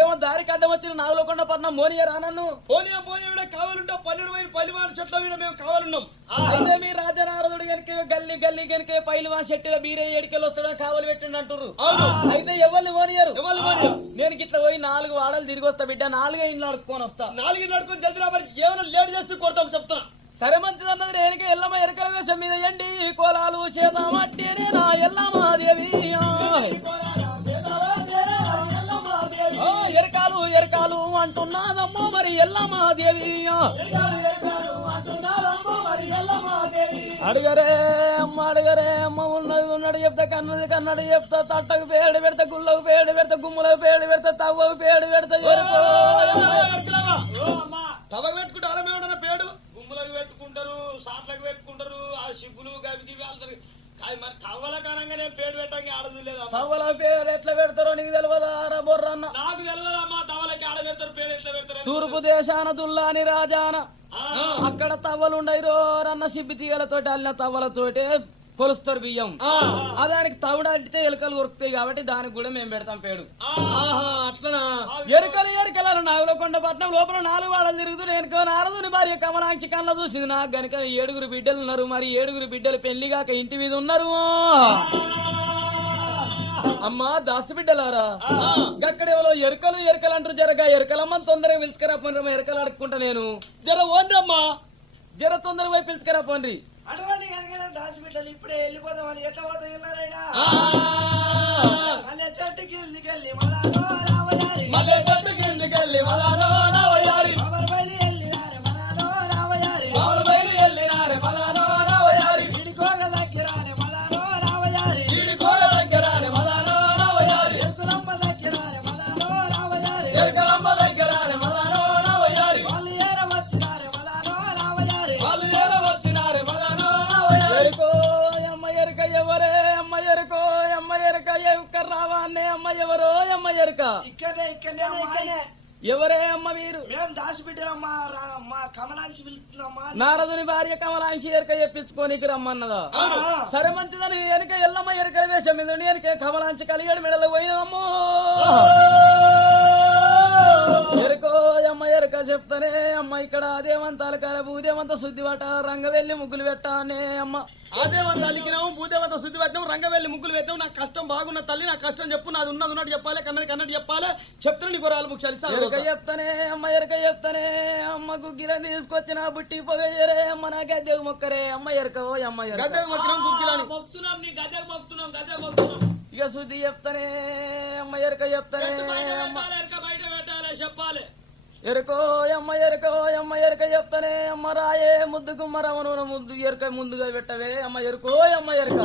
ఏమో దారి కడ్డం వచ్చిన నాగలోకొండ పట్నం మోనియరా నన్ను పోనీయా పోనీయ కావాలంటే 12 పల్లివాడి చెట్ల మీద మేము కావాలన్నాం. అయితే మీ రాజనారదుడు గనుక గల్లి గల్లి గనుక పైలివాన్ చెట్టులో బీరే ఏడికెళ్ళి వస్తాడో కావలి పెట్టండి అంటారు. అయితే ఎవరిని మోనియరు నేను గిట్ల పోయి 4 వాడలు తిరిగి వస్తా బిడ్డ 4 ఇండ్లు అడుక్కొని వస్తా 4 ఇండ్లు అడుక్కొని జల్దీ రా మరి ఏమైనా లేట్ చేస్తూ కొడతాం చెప్తున్నా. సరే మంచిది అన్నది రేణుక ఎల్లమ్మ ఎరకల వేషం మీద ఎండి కోలాలు చేద్దామట్టేనే నా ఎల్లమ్మాదేవి ఎరకాలు ఎరకాలు అంటున్నాదమ్మో మరి ఎల్లమ్మాదేవి అడగరే అమ్మ ఉన్నది చెప్తా కన్నది కన్నడి చెప్తా తట్టకు పేడు పెడతా గుళ్ళకు పేడు పెడతా గుమ్ములకు పేడు పెడతా తవ్వకు పేడు పెడతా తవ్వకు పెట్టుకుంటే అరమేడన పేడు గుమ్ములకు పెట్టుకుంటారు సాట్లకు పెట్టుకుంటారు ఆ సిగ్గులు గవి వెళ్తారు. మరి తవ్వల కారంగానే పేడు పెట్టంగా ఆడదు లేదా తవ్వల పేరు ఎట్లా పెడతారో నీకు తెలియదా రా బొర్రన్న నాకు తెలియదమ్మా తవ్వలకి ఆడ పెడతారు పేడు ఎట్లా పెడతారు. తూర్పు దేశాన దుల్లాని రాజాన అక్కడ తవ్వలుండయి రన్న సిబ్బి తీగలతోటి అల్లిన తవ్వలతోటే కొలుస్తారు బియ్యం. దానికి తవుడు అంటే ఎలుకలు ఉరుకుతాయి కాబట్టి దానికి కూడా మేము పెడతాం పేడు. అట్లనా ఎరుకలు నాగులకొండ పట్నం లోపల 4 వాడలు తిరుగుతూ ఎనుకో నారదుని భార్య కమలాంచి కళ్ళ చూసింది. నాకు గనుక 7 బిడ్డలు ఉన్నారు. మరి 7 బిడ్డలు పెళ్లిగాక ఇంటి మీద ఉన్నారు. అమ్మా దాసు బిడ్డలారా గక్కడేవలో ఎరుకలు అంటారు. జరగా ఎరుకలమ్మ తొందరగా పిలుచుకరా పోండి. ఎరుకలు అడుక్కుంటా నేను జర ఓన్రమ్మా జర తొందరగా పోయి పిలుచుకరా పోండి. అటువంటి కనుక దాచి బిడ్డలు ఇప్పుడే వెళ్ళిపోదామని ఎట్లా పోతున్నారైనా మళ్ళీ చెట్టుకి వెళ్ళి మలాలో రావయారి ఇడికోగ దగ్గరాని మలాలో రావయారి ఎరుకులమ్మ దగ్గరాని మలాలో రావయారి వాళ్ళు ఏర వచ్చినారే మలాలో రావయారి ఇక్కడే ఎవరే అమ్మ మీరు? మేము దాచి బిడ్డలు మా కమలాంచి పిలుస్తున్నామా. నారదుని భార్య కమలాంచి ఎరక చెప్పించుకోనికి రమ్మన్నదా? సరే మంచిదని వెనక ఎల్లమ్మ ఎరకల వేషం మీద వెనక కమలాంచి కలిగాడు మెడలు పోయినమ్మో ఎరుకో అమ్మ ఎరక చెప్తానే అమ్మ ఇక్కడ అదేమంతాల కాల భూదేవంత శుద్ధి పట్ట రంగవెల్లి ముగ్గులు పెట్టానే అమ్మ. అదేవంత అలికినాము భూదేవంత శుద్ధి పెట్టాము రంగవెల్లి ముగ్గులు పెట్టాము. నాకు కష్టం బాగున్న తల్లి నాకు కష్టం చెప్పు. నాది ఉన్నట్టు చెప్పాలి కన్నది చెప్పాలి చెప్తాను. నీకు రాలు ముఖ్యాలు ఎరక చెప్తానే అమ్మ ఎరక చెప్తానే అమ్మ గుగ్గిల తీసుకొచ్చిన బుట్టి పొగరే అమ్మ నా గద్దెకు మొక్కరే అమ్మ ఎరక ఓ అమ్మ గద్దెకు మొక్కినాం గుగ్గిలని ఇక శుద్ధి చెప్తానే అమ్మ ఎరక చెప్తానే అమ్మ బయట పెట్టాలి చెప్పాలి. ఎరుకో అమ్మ ఎరక చెప్తానే అమ్మ రాయే ముద్దు గుమ్మరమను ముద్దు ఎరక ముందుగా పెట్టవే అమ్మ ఎరుకో అమ్మ ఎరక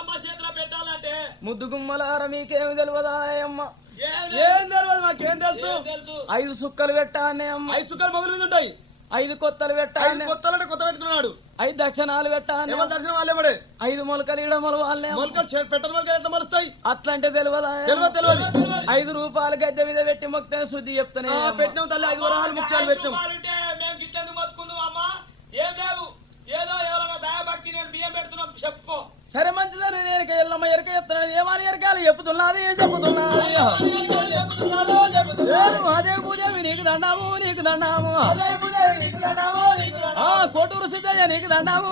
అమ్మ చేతిలో పెట్టాలంటే ముద్దు గుమ్మలార మీకేమి తెలియదా అమ్మ? ఏం తెలియదు మాకేం తెలుసు. 5 సుక్కలు పెట్టానే అమ్మ. 5 చుక్కలు మొగుల మీద ఉంటాయి. 5 కొత్తలు పెట్టానే. కొత్తలంటే కొత్త పెట్టుకున్నాడు. 5 దక్షిణాలు పెట్టానే. దర్శనం వాళ్ళే పడే 5 మొలకలు ఇడమలు వాళ్ళే మొలకలు పెట్టలు మొలకలు ఎట్లా మలుస్తాయి అట్లంటే తెలియదా? తెలియదు. 5 రూపాయలు గద్దె మీద పెట్టి మొక్కితే శుద్ధి చెప్తానే పెట్టినాం తల్లి 5 వరహాలు ముఖ్యాలు పెట్టాం. ఏదో ఎవరైనా దయాభక్తి నేను బియ్యం పెడుతున్నాం చెప్పుకో. సరే మంచిదని నేను ఎల్లమ్మ ఎరక చెప్తున్నాను. ఏమని ఎరకాలి చెప్పుతున్నది అదే పూజవి నీకు దండాము కోటూరు సిద్ధయ్య నీకు దండాము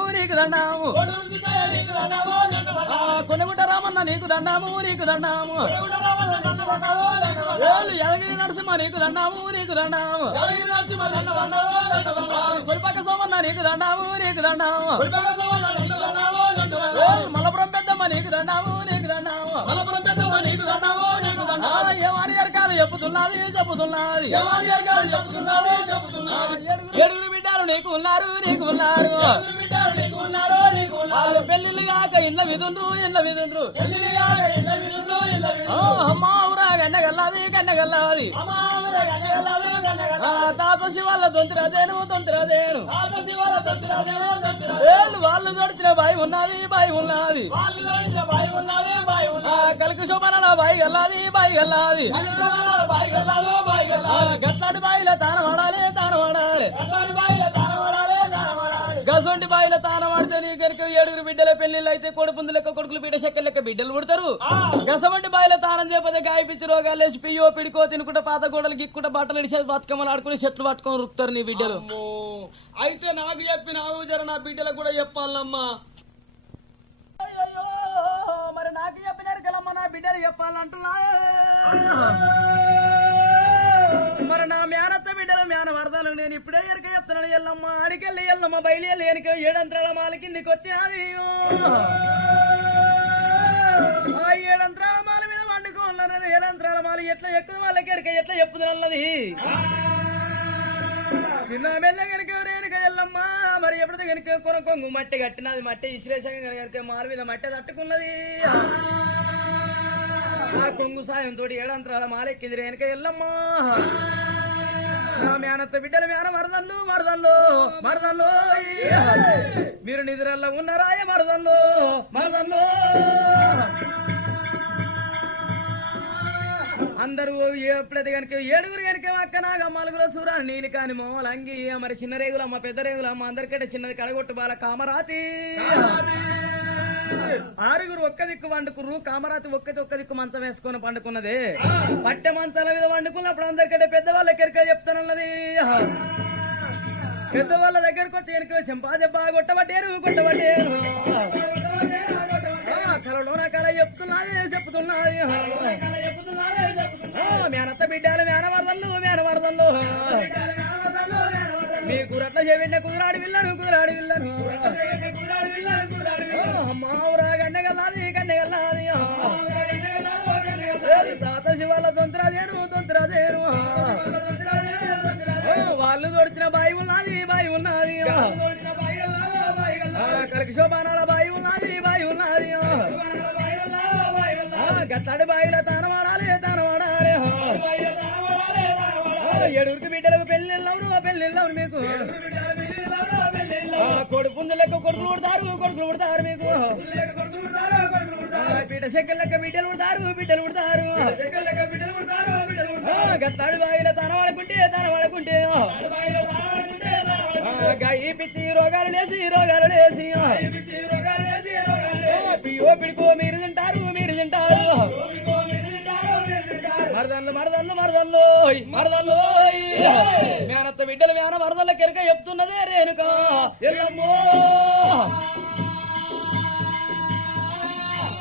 కొనగుంట రామన్న నీకు దండాము ఎలగిరి నరసింహ నీకు దండాము కొలిపక్క సోమన్న నీకు దండాము మలపురం పెద్దమ్మ నీకు దండాము ఏమని ఎరకాలు చెప్పుతున్నది 7 బిడ్డలు నీకు ఉన్నారు వాళ్ళు పెళ్లిళ్ళు కాక ఇళ్ళ విధుండ్రు అమ్మ ఊరా కన్నగల్లాది తాత శివాళ్ళ దొంతిరాదేను వాళ్ళు దొడిచిన బాయి ఉన్నది కలికి శోభన బాయి గల్లాది గట్లాడి బాయిల తానం ఆడాలి గసొంటి బాయిల తానం ఆడితే నీ కనుక 7 బిడ్డల పెళ్లిళ్ళు అయితే కొడుపుందు లెక్క కొడుకులు పీట చెక్కలు లెక్క బిడ్డలు పుడతారు. గసవంటి బాయిల తానం చేయకపోతే గాయపిచ్చి రోగాలు లేచి పియ్యో పిడికో తినుకుంటా పాత గోడలు గిక్కుంటా బట్టలు ఇడిచేసి బతుకమ్మలు ఆడుకుని చెట్లు పట్టుకొని రుక్తారు నీ బిడ్డలు. అయితే నాకు చెప్పినావు జర నా బిడ్డలకు కూడా చెప్పాలమ్మా. మరి నాకు చెప్పినారు కదమ్మా నా బిడ్డలు చెప్పాలంటున్నా. మరి నా మేనత్త బిడ్డల మేన వరదలు నేను ఇప్పుడే ఎరక చెప్తున్నాను. ఎల్లమ్మ అడికెళ్ళి ఎల్లమ్మ బయలు వెళ్ళి ఎనక 7 అంతరాల మాల కిందికి వచ్చినది. ఆ 7 అంతరాల మాల మీద వండుకోన్నాను. 7 అంతరాల మాల ఎట్లా ఎక్కువ వాళ్ళకి ఎరక ఎట్లా చెప్పుదన్నది. చిన్న మెల్ల కనుక ఎవరైనా ఎల్లమ్మ మరి ఎప్పుడైతే కనుక కొనకొంగు మట్టి కట్టినది. మట్టి విశ్లేషంగా కనుక మాల మీద మట్టి తట్టుకున్నది. ఆ కొంగు సాయంతో 7 అంతరాల మాలెక్కింది వెనక ఎల్లమ్మా. మేనత్త బిడ్డలు మేన మరదల్లో మీరు నిద్రల్లో ఉన్నారాయ మరదల్లో అందరూ ఎప్పుడైతే కనుక 7 కనుక అక్క నాగ మలుగుల సూరా నేను కాని మోమల అంగి మరి చిన్న రేగులమ్మ పెద్ద రేగులమ్మ అందరికంటే చిన్నది కడగొట్టు బాల కామరాతి 6 ఒక్క దిక్కు వండుకుర్రు. కామరాతి ఒక్క దిక్కు మంచం వేసుకొని పండుకున్నది. పట్టె మంచాల మీద వండుకున్నప్పుడు అందరికంటే పెద్దవాళ్ళ ఎక్కడికి చెప్తానన్నది. పెద్దవాళ్ళ దగ్గరకు వచ్చి కనుక చెంపాదెబ్బా కొట్టబట్టేరు కలలోన కల చెప్తున్నది. మేనత్త బిడ్డలు మేనవరదల్లో మీ కూరట్ల చెవిన్న కుదురాడి విల్లను అమ్మావురా గన్నెగల్లాది తాత శివాళ్ళ దొంతరాదేను వాళ్ళు దొరిచిన బాయి ఉన్నది కలికి శోభానాల బాయి ఉన్నది గట్టాడి బాయిల తానవాడాలి 7 బిడ్డలకు పెళ్ళిళ్ళవు మీకు కొడుకుందు లెక్క కొడుకులు పుడతారు మీకు పీట చెక్కల లెక్క బిడ్డలు పుడతారు గట్టాడి బాయిల తనవాడుకుంటే గాయి పిచ్చి రోగాలు లేసి పియో పిడికో మీరు తింటారు మరదల్లో మేనత్త బిడ్డలు మేన వరదల కెరక చెప్తున్నదే రేణుకా ఎల్లమ్మో.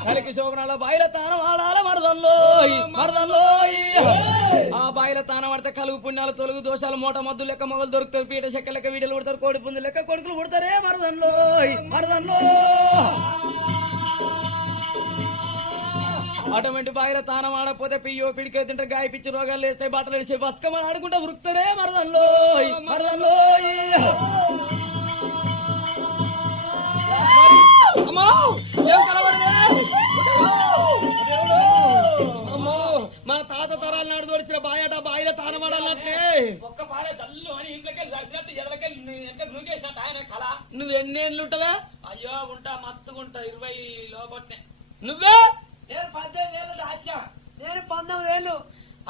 కలికి శోభనాల బాయిల తానం ఆడాల మరదల్లో ఆ బాయిల తానం ఆడితే కలుగు పుణ్యాలు తొలుగు దోషాలు మూట మద్దు లెక్క మొగలు దొరుకుతారు. పీట చెక్క లెక్క వీడలు పుడతారు. కోడి పుంజు లెక్క కొడుకులు పుడతారే మరదల్లో. అటువంటి బాయిల తానం ఆడకపోతే పియ్యో పిడికే తింటారు. గాయ పిచ్చి రోగాలు లేస్తాయి. బట్టలు వేసి బతుకమ్మని ఆడుకుంటా ఉరుకుతారే మరదల్లో. మన తాత తరాల నాడు దొరిచిన బాయట బాయిల తానమాడాలంటే ఒక్క పాడే తల్లు అని ఇంట్లోకి దర్శనట్టు ఎదలకెళ్ళి నూకేసినట్టు ఆయన కళ. నువ్వు ఎన్ని ఏళ్ళు ఉంటావా? అయ్యో ఉంటా మత్తుకుంటా 20 లోపట్నే. నువ్వే? నేను 18 ఏళ్ళు దాచా. నేను 19 ఏళ్ళు.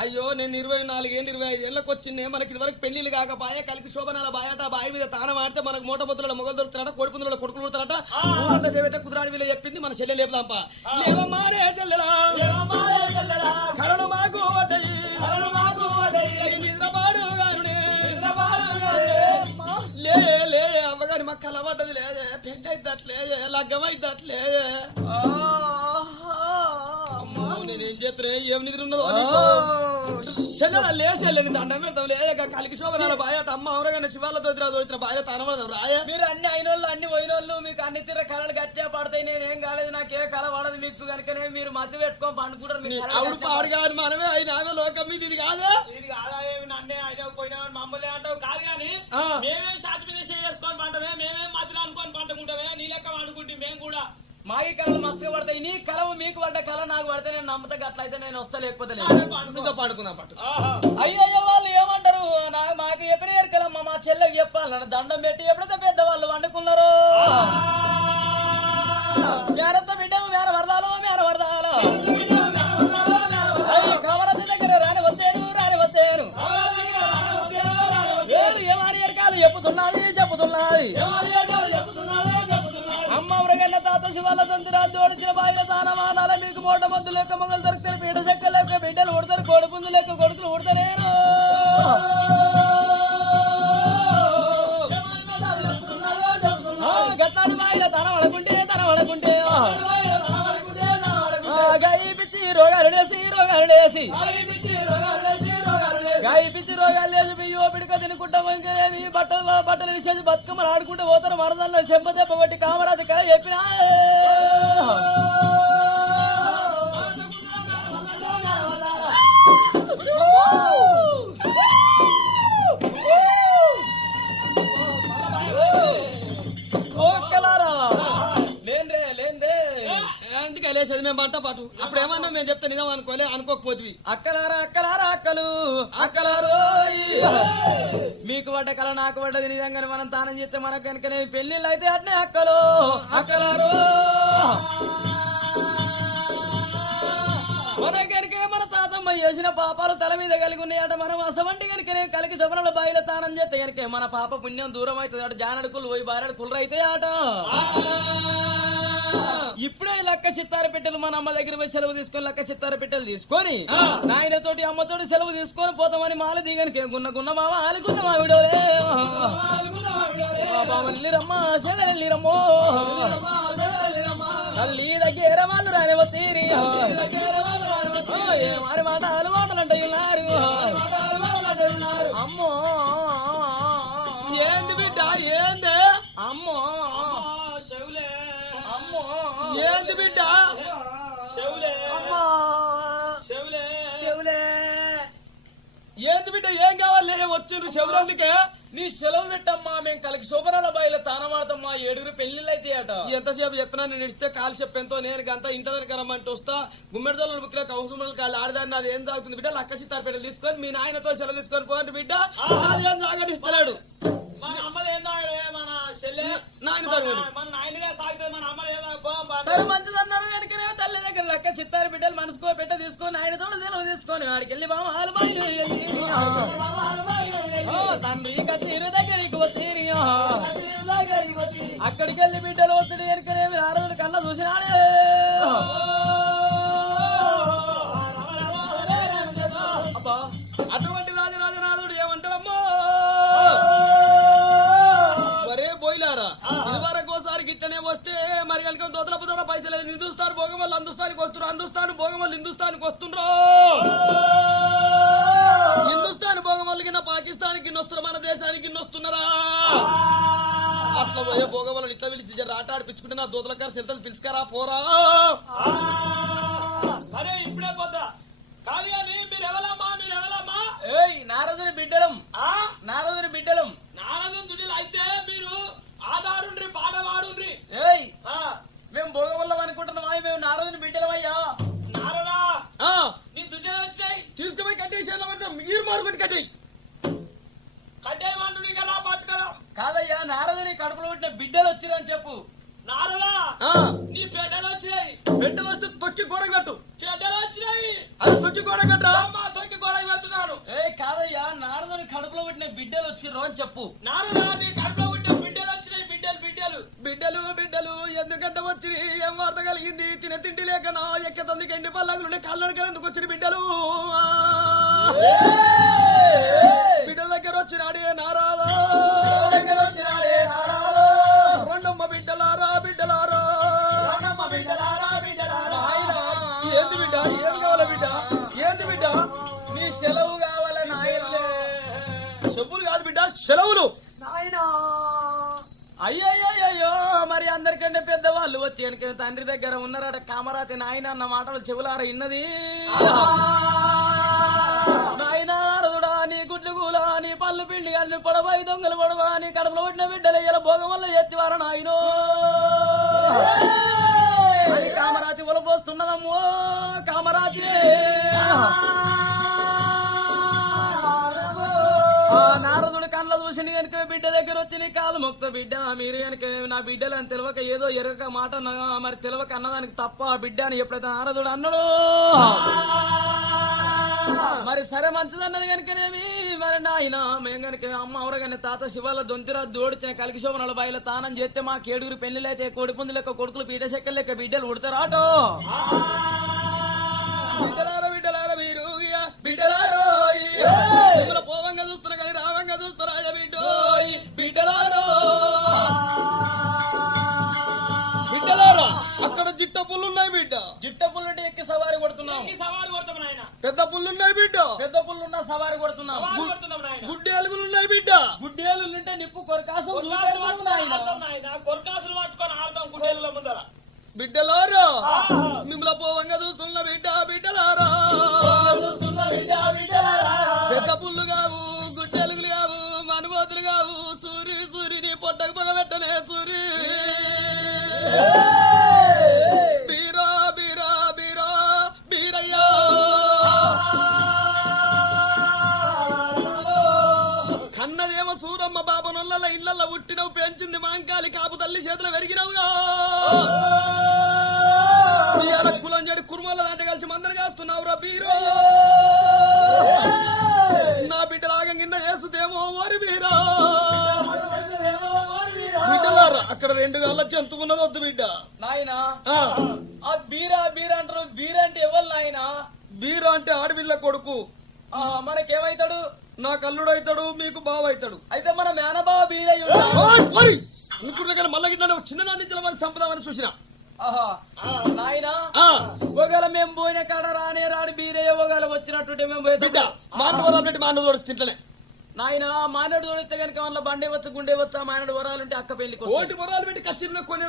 అయ్యో నేను 24 ఏళ్ళు 25 ఏళ్ళకి వచ్చింది. మనకి ఇదివరకు పెళ్లిళ్ళు కాక బాయ కలికి శోభనాల బాయట బాయి మీద తానం ఆడితే మనకు మూట బొత్తుల మొగలు దొరుకుతారట. కోడిపుందుల కొడుకులు పుడతారట. ఊరంతా చేపెట్టే కుదురాడి వీళ్ళు చెప్పింది. మన చెల్లె లేపుదాంపా. లేవమ్మారే చెల్లెలా కరడు మాకు లే అమ్మగారి మాకు కలవడ్డది లేదే. పెళ్లి అయిద్దట్లే లగ్గం అయిద్దట్లే. నేనేం చేస్తున్నా ఏం నిద్ర ఉన్నదో చెల్లెలా లేచెల్లని దండం పెడతాం. లేక కలికి శోభనాల బాయట అమ్మ అవరగానే శివాళ్ళ దొరికిన బాయ తనబడదాం రాయ. మీరు అన్ని అయిన వాళ్ళు అన్ని పోయిన వాళ్ళు మీకు అన్ని తీర కళలు గట్టిగా పడతాయి. నేనేం కాలేదు. నాకే కళ పడదు మీకు కనుకనే మీరు మధ్య పెట్టుకొని పండుకుంటారు. ఆవిడ పాడు కాదు మనమే అయినా లోకం మీద ఇది కాదా? ఇది కాదా? నన్నే అయినా పోయినా మమ్మల్ని అంటావు కాదు కానీ మేమే సాక్షి మీద మాగి కళలు మస్తుగా పడతాయి నీ కలవు మీకు పడ్డ కళ నాకు పడితే నేను నమ్మతా అట్లయితే నేను వస్తా లేకపోతే లేదు పాడుకుందాం పట్టు అయ్యయ్యో వాళ్ళు ఏమంటారు మాకు చెప్పిన కలమ్మ మా చెల్లెకి చెప్పాలన్న దండం పెట్టి ఎప్పుడైతే పెద్దవాళ్ళు వండుకున్నారో మేనత్త బిడ్డ మేన వరదాలో కవరతి దగ్గర రాని వచ్చాను ఏమారి ఎరకాలు చెప్పుతున్నది అమ్మ ఉరగన్న తాత శివాల తంతురా జోడించిన బాయిల దానమానాల మీకు మోట మందు లెక్క మొగలు దొరుకుతారు పీట చెక్క లెక్క బిడ్డలు ఉడతారు కోడి పుంజు లెక్క కొడుకులు ఉడతారేను గట్లాడి బాయిల తన వడకుంటే గాయి పిచ్చి రోగాలు లేసి గాయి పిచ్చి రోగాలు లేచి బియ్యో పిడిక తినుకుంటా ఇంకేమి బట్టలు విసేసి బతుకమ్మలు ఆడుకుంటూ పోతారు మరదల్లో చెంపదెబ్బ కొట్టి కామరాజు కాయ చెప్పినా లేసేది మేము బంట పాటు అప్పుడు ఏమన్నా మేము చెప్తే నిజం అనుకోకపోతుంది అక్కలారా అక్కలారు మీకు పడ్డ కళ నాకు పడ్డది నిజంగానే మనం తానం చేస్తే మనకు కనుకనే పెళ్లిళ్ళు అయితే అట్నే అక్కలారు మన కనుక మన తాతమ్మ చేసిన పాపాలు తల మీద కలిగి ఉన్నాయట మనం అసవంటి కనుకనే కలిగి శుభ్రాల బాయిల తానం చేస్తే కనుక మన పాప పుణ్యం దూరం అవుతుంది అట జానడుకులు పోయి బారెడు కుళ్ళు అయితే ఆట ఇప్పుడే లక్క చిత్తార పెట్టెలు మన అమ్మ దగ్గర పోయి సెలవు తీసుకొని లక్క చిత్తార పెట్టెలు తీసుకొని నాయనతోటి అమ్మతోటి సెలవు తీసుకొని పోతామని మాల దిగనికి గున్న మామ ఆలుకున్న మావిడోలే బావల్లిరమ్మా చెల్లెల్లిరమ్మో తల్లి దగ్గర వాళ్ళు రానివ తీరి వారి మాటలంటే ఉన్నారు అమ్మో ఏంది బిడ్డ ఏంది అమ్మో ఏంది బిడ్డ ఏంది బిడ్డ ఏం కావాలి వచ్చిండ్రు చెవులందుకే నీ సెలవు పెట్టమ్మా మేము కలిగి శోభనాల బాయిలో తానమాడతామ్మా 7 పెళ్లిళ్ళు అయితే అట ఎంతసేపు చెప్పినా నేను ఇస్తే కాలు చెప్పేంతో నేను గంత ఇంటి దగ్గర రమ్మంటే వస్తా గుమ్మెడదోళ్ళ బుక్లో కౌసములు కాళ్ళు ఆడదాన్ని అది ఏం తాగుతుంది బిడ్డ లక్క సిత్తారు పెట్టలు తీసుకొని మీ నాయనతో సెలవు తీసుకొని పోండి బిడ్డ అదేం సాగనిస్తున్నాడు సరే మంచిదన్నారు వెనకనే తల్లి దగ్గర లెక్క చిత్తారు బిడ్డలు మనసుకో పెట్ట తీసుకొని ఆయన తోడు సెలవు తీసుకొని వాడికి వెళ్ళి బామ తండ్రి కత్తిరు దగ్గరికి వచ్చి అక్కడికి వెళ్ళి బిడ్డలు వస్తుంది వెనకనే ఆరోజులు కన్నా చూసినాడే అటువంటి రాజరాజనాథుడు ఏమంటాడమ్మో ఇదివరకోసారి గిట్టనే వస్తే మరి కనుక దోతలపు తోట పైసలు హిందుస్థాన్ భోగం వాళ్ళు అందుస్థానికి వస్తున్నారు అందుస్థాన్ భోగం వాళ్ళు హిందుస్థానికి వస్తుండ్రో హిందుస్థాన్ భోగం వాళ్ళు కింద పాకిస్తాన్కి వస్తున్నారు మన దేశానికి వస్తున్నారా అట్లా పోయే భోగం వాళ్ళు ఇట్లా పిలిచి ఆట ఆడిపించుకుంటే నా దోతల గారు చెల్తలు పిలుచుకారా పోరా అరే ఇప్పుడే పోతా కానీ మీరు ఎవరమ్మా ఏయ్ నారదుని బిడ్డలం నారదుని బిడ్డలం అయితే మీరు ఆడాడుండ్రి పాడవాడుండ్రి ఏయ్ మేము భోగవల్లం అనుకుంటున్నాం మేము నారదుని బిడ్డలమయ్యా నారదా నీ దుడ్డలు వచ్చినాయి తీసుకుపోయి కట్టేసాను మీరు మారుకొట్టి కట్టేయి కట్టేయమంటు కదా పట్టుకరా కాదయ్యా నారదుని కడుపులో పుట్టిన బిడ్డలు వచ్చిరని చెప్పు నారదా నీ బిడ్డలు వచ్చినాయి బిడ్డలు వస్తే తొక్కి గోడ కట్టు బిడ్డలు వచ్చినాయి అది తొక్కి గోడ కట్టరా తొక్కి గోడ వెళ్తున్నాడు ఏ కాదయ్యా నారదుని కడుపులో పుట్టిన బిడ్డలు వచ్చిర్రు అని చెప్పు నారదా నీ కడుపులో పుట్టిన బిడ్డలు వచ్చినాయి బిడ్డలు ఎందుకంటే వచ్చి ఏం వార్త కలిగింది తిన తిండి లేకనా ఎక్కతందుకు ఎండి పల్లగులు కళ్ళకి ఎందుకు వచ్చిన బిడ్డలు బిడ్డల దగ్గర వచ్చినాడే నారాదా రెండమ్మ బిడ్డలారా ఏంది బిడ్డ ఏం కావాలా బిడ్డ ఏంది బిడ్డ నీ సెలవు కావాల నాయనలే చెప్పులు కాదు బిడ్డ సెలవులు అయ్యో మరి అందరికంటే పెద్దవాళ్ళు వచ్చి తండ్రి దగ్గర ఉన్నారట కామరాతి నాయన అన్న మాటలు చెవులారా ఇన్నది నాయనారదుడా నీ గుడ్లు కూలా నీ పళ్ళు పిండి అన్ని పొడవై దొంగలు పొడవా నీ కడుపులో పట్టిన బిడ్డలు ఇలా భోగం వల్ల ఎత్తివార నాయనో అది కామరాతి ఒలపోస్తున్నదమ్మో కామరాతి నారదుడు కళ్ళ చూసి కనుక బిడ్డ దగ్గర వచ్చి నీ కాలు మొక్త బిడ్డ మీరు కనుక నా బిడ్డలు అని తెలియక ఏదో ఎరగక మాట మరి తెలియక అన్నదానికి తప్ప బిడ్డ అని ఎప్పుడైతే నారదుడు అన్నాడు మరి సరే మంచిదన్నది కనుకనేమి మరి నాయన మేము కనుక అమ్మ అవరగానే తాత శివాల దొంతిరా దోడిచిన కలికి శోభనాల బాయిల తానం చేస్తే మా కేడుగురు పెళ్లిలైతే కోడిపుంది లెక్క కొడుకులు పీట చెక్కలు లెక్క బిడ్డలు ఉడతారాటో బిడ్డలారా బిడ్డలారా మీరు బిడ్డలారో పోవంగా చూస్తున్నా కానీ రావంగా చూస్తారా బిడ్డోయ్ బిడ్డలారో బిడ్డలారా అక్కడ జిట్ట పుల్లున్నాయి బిడ్డ జిట్ట పుల్లుంటే ఎక్కి సవారి కొడుతున్నాం పెద్ద పుల్లున్నాయి బిడ్డ పెద్ద పుల్లున్నా సవారి కొడుతున్నాం గుడ్డేలుగులున్నాయి బిడ్డ గుడ్డేలుంటే నిప్పు కొరకాసు కొరకాసులు పట్టుకొని ఆడతాం గుడ్డేళ్ళ ముందర బిడ్డలారా మిమ్మల్ని పోవంగా చూస్తున్న బిడ్డ బిడ్డలారా పెద్ద పుల్లు కావు గుడ్డెలుగులు కావు మనుబోతులు కావు సూరి సూరిని పొట్టకు పొగబెట్టనే సూరి బీరా బీరా బీరా బీరయ్యా కన్నదేమో సూరమ్మ బాబనొల్ల ఇళ్లలో ఉట్టినవు పెంచింది మాంకాలి కాపు తల్లి చేతులు వెరిగినవుగా కులం చెడు కుర్మల దాంట కలిసి మందరు చేస్తున్నావురా బీరో నా బిడ్డలాగా కింద చేస్తుందేమో ఓరి బీరా బిడ్డలారా అక్కడ రెండు గాళ్ళ జంతువు ఉన్నది వద్దు బిడ్డ నాయనా ఆ బీరా బీరా అంటారు బీరా అంటే ఎవరు నాయనా బీరా అంటే ఆడవిల్ల కొడుకు మనకేమైతాడు నా కల్లుడు అవుతాడు మీకు బావ అవుతాడు అయితే మన మేనబావ బీరయ్య మళ్ళీ గిట్లా చిన్ననాటి నుంచి చంపుదామని చూసిన నాయనా ఒకవేళ మేము పోయిన కాడ రానే రాడు బీరయ్య ఒకవేళ వచ్చినట్టుంటే మేము పోయేదా మానవరాలు పెట్టి మానవ తోడు తింటలే నాయన మానవుడు తోడితే కనుక వాళ్ళ బండే వచ్చు గుండె వచ్చా మానవుడు వరాలుంటే అక్క పెళ్లి కోటి వరాలు పెట్టి కచ్చిలో కొన్ని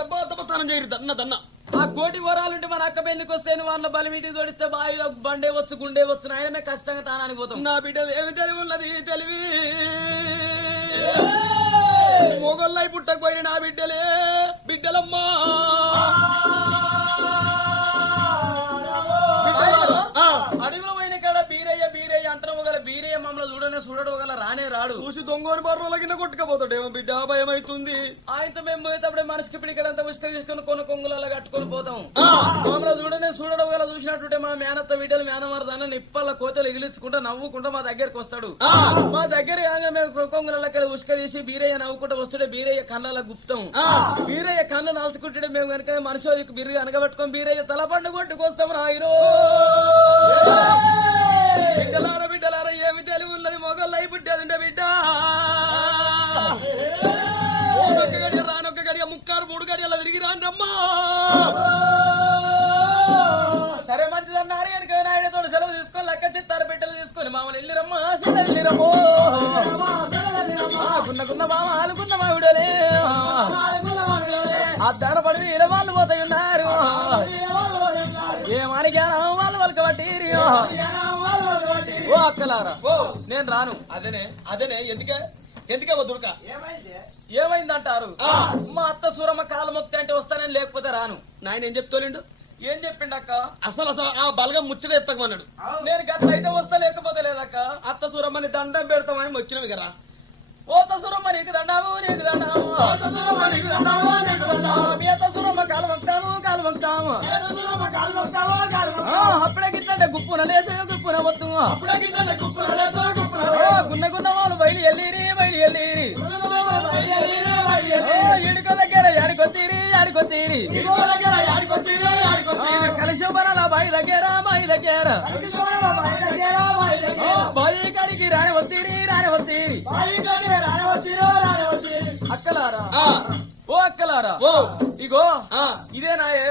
దెబ్బ దెబ్బ తానం చేయరు దన్న దన్న ఆ కోటి వరాలుంటే మన అక్క పెళ్లికి వస్తే వాళ్ళ బలిమిటికి తోడిస్తే బావిలో బండే వచ్చు గుండె వచ్చు నాయన కష్టంగా తానానికి పోతాం నా బిడ్డలు ఏమి తెలివి ఉన్నది తెలివి మొగల్లై పుట్టకపోయిన నా బిడ్డలే బిడ్డలమ్మా అడవిలో పోయిన కాడ బీరయ్య బీరయ్య అంటారు ఒకవేళ బీరయ్య మమ్మల్ని చూడనే చూడడం ఒకవేళ రానే రాడు చూసి దొంగోని బర్రోల కింద కొట్టుకపోతాడేమో బిడ్డ భయం అవుతుంది ఆయనతో మేము పోయేటప్పుడే మనసుకి పిడికడంతా ఉసుక తీసుకొని కొన్ని కొంగులలో కట్టుకొని పోతాం మమ్మల్ని చూడనే చూడడం ఒకవేళ చూసినట్టుంటే మా మేనత్త బిడ్డలు మేనమరదాన నిప్పల కోతలు ఎగిలించుకుంటా నవ్వుకుంటా మా దగ్గరకు వస్తాడు మా దగ్గర మేము కొంగులకి ఉసుక తీసి బీరయ్య నవ్వుకుంటా వస్తుంటే బీరయ్య కళ్ళ గుప్తాం బీరయ్య కళ్ళు నలుచుకుంటే మేము కనుక మనుషులకి బిర్రు అనగబెట్టుకొని బీరయ్య తల పండు కొట్టుకొస్తాం రాయిరో బిడ్డలారా బిడ్డలారా ఏమి తెలివి ఉన్నది మొగల్లై పుట్టేది బిడ్డ ఒక్క గడియ రానొక్క గడియ ముక్కారు 3 గడియల తిరిగి రానమ్మా సరే మంచిదన్నారు కనుక నాయుడుతో సెలవు తీసుకొని లెక్క చిత్తారు బిడ్డలు తీసుకొని మామూలు వెళ్ళిరమ్మా వెళ్ళిరమ్మో గున్నగున్న మామ ఆలుకున్న మా విడలే అద్దాన పడి ఇడవాళ్ళు పోతాయి ఉన్నారు ఏమని జ్ఞానం వాళ్ళు వాళ్ళకి బట్టి ఓ అక్కలారా నేను రాను అదేనే అదేనే ఎందుకే వద్దుడుక ఏమైందంటారు మా అత్త సూరమ్మ కాలు మొక్తే అంటే వస్తానని లేకపోతే రాను నాయన ఏం చెప్తోలేండు ఏం చెప్పిండక్క అసలు ఆ బలగం ముచ్చట ఎత్తకమన్నాడు నేను గట్ల అయితే వస్తా లేకపోతే లేదక్క అత్త సూరమ్మని దండం పెడతామని వచ్చినవి కదా ఓ తసురమ్మ నీకు దండాము నీకు దండాము కాలు మొక్తాము అప్పుడే గిట్లంటే గుప్పున లేసే గుప్పున వద్దు గున్న వాళ్ళు బయలు వెళ్ళిరి ఇడుక దగ్గర యాడికొచ్చిరి కలిసి బాయి దగ్గర బాయి కాడికి రాని వచ్చిరి అక్కలారా ఓ అక్కలారా ఇగో ఇదే నాయే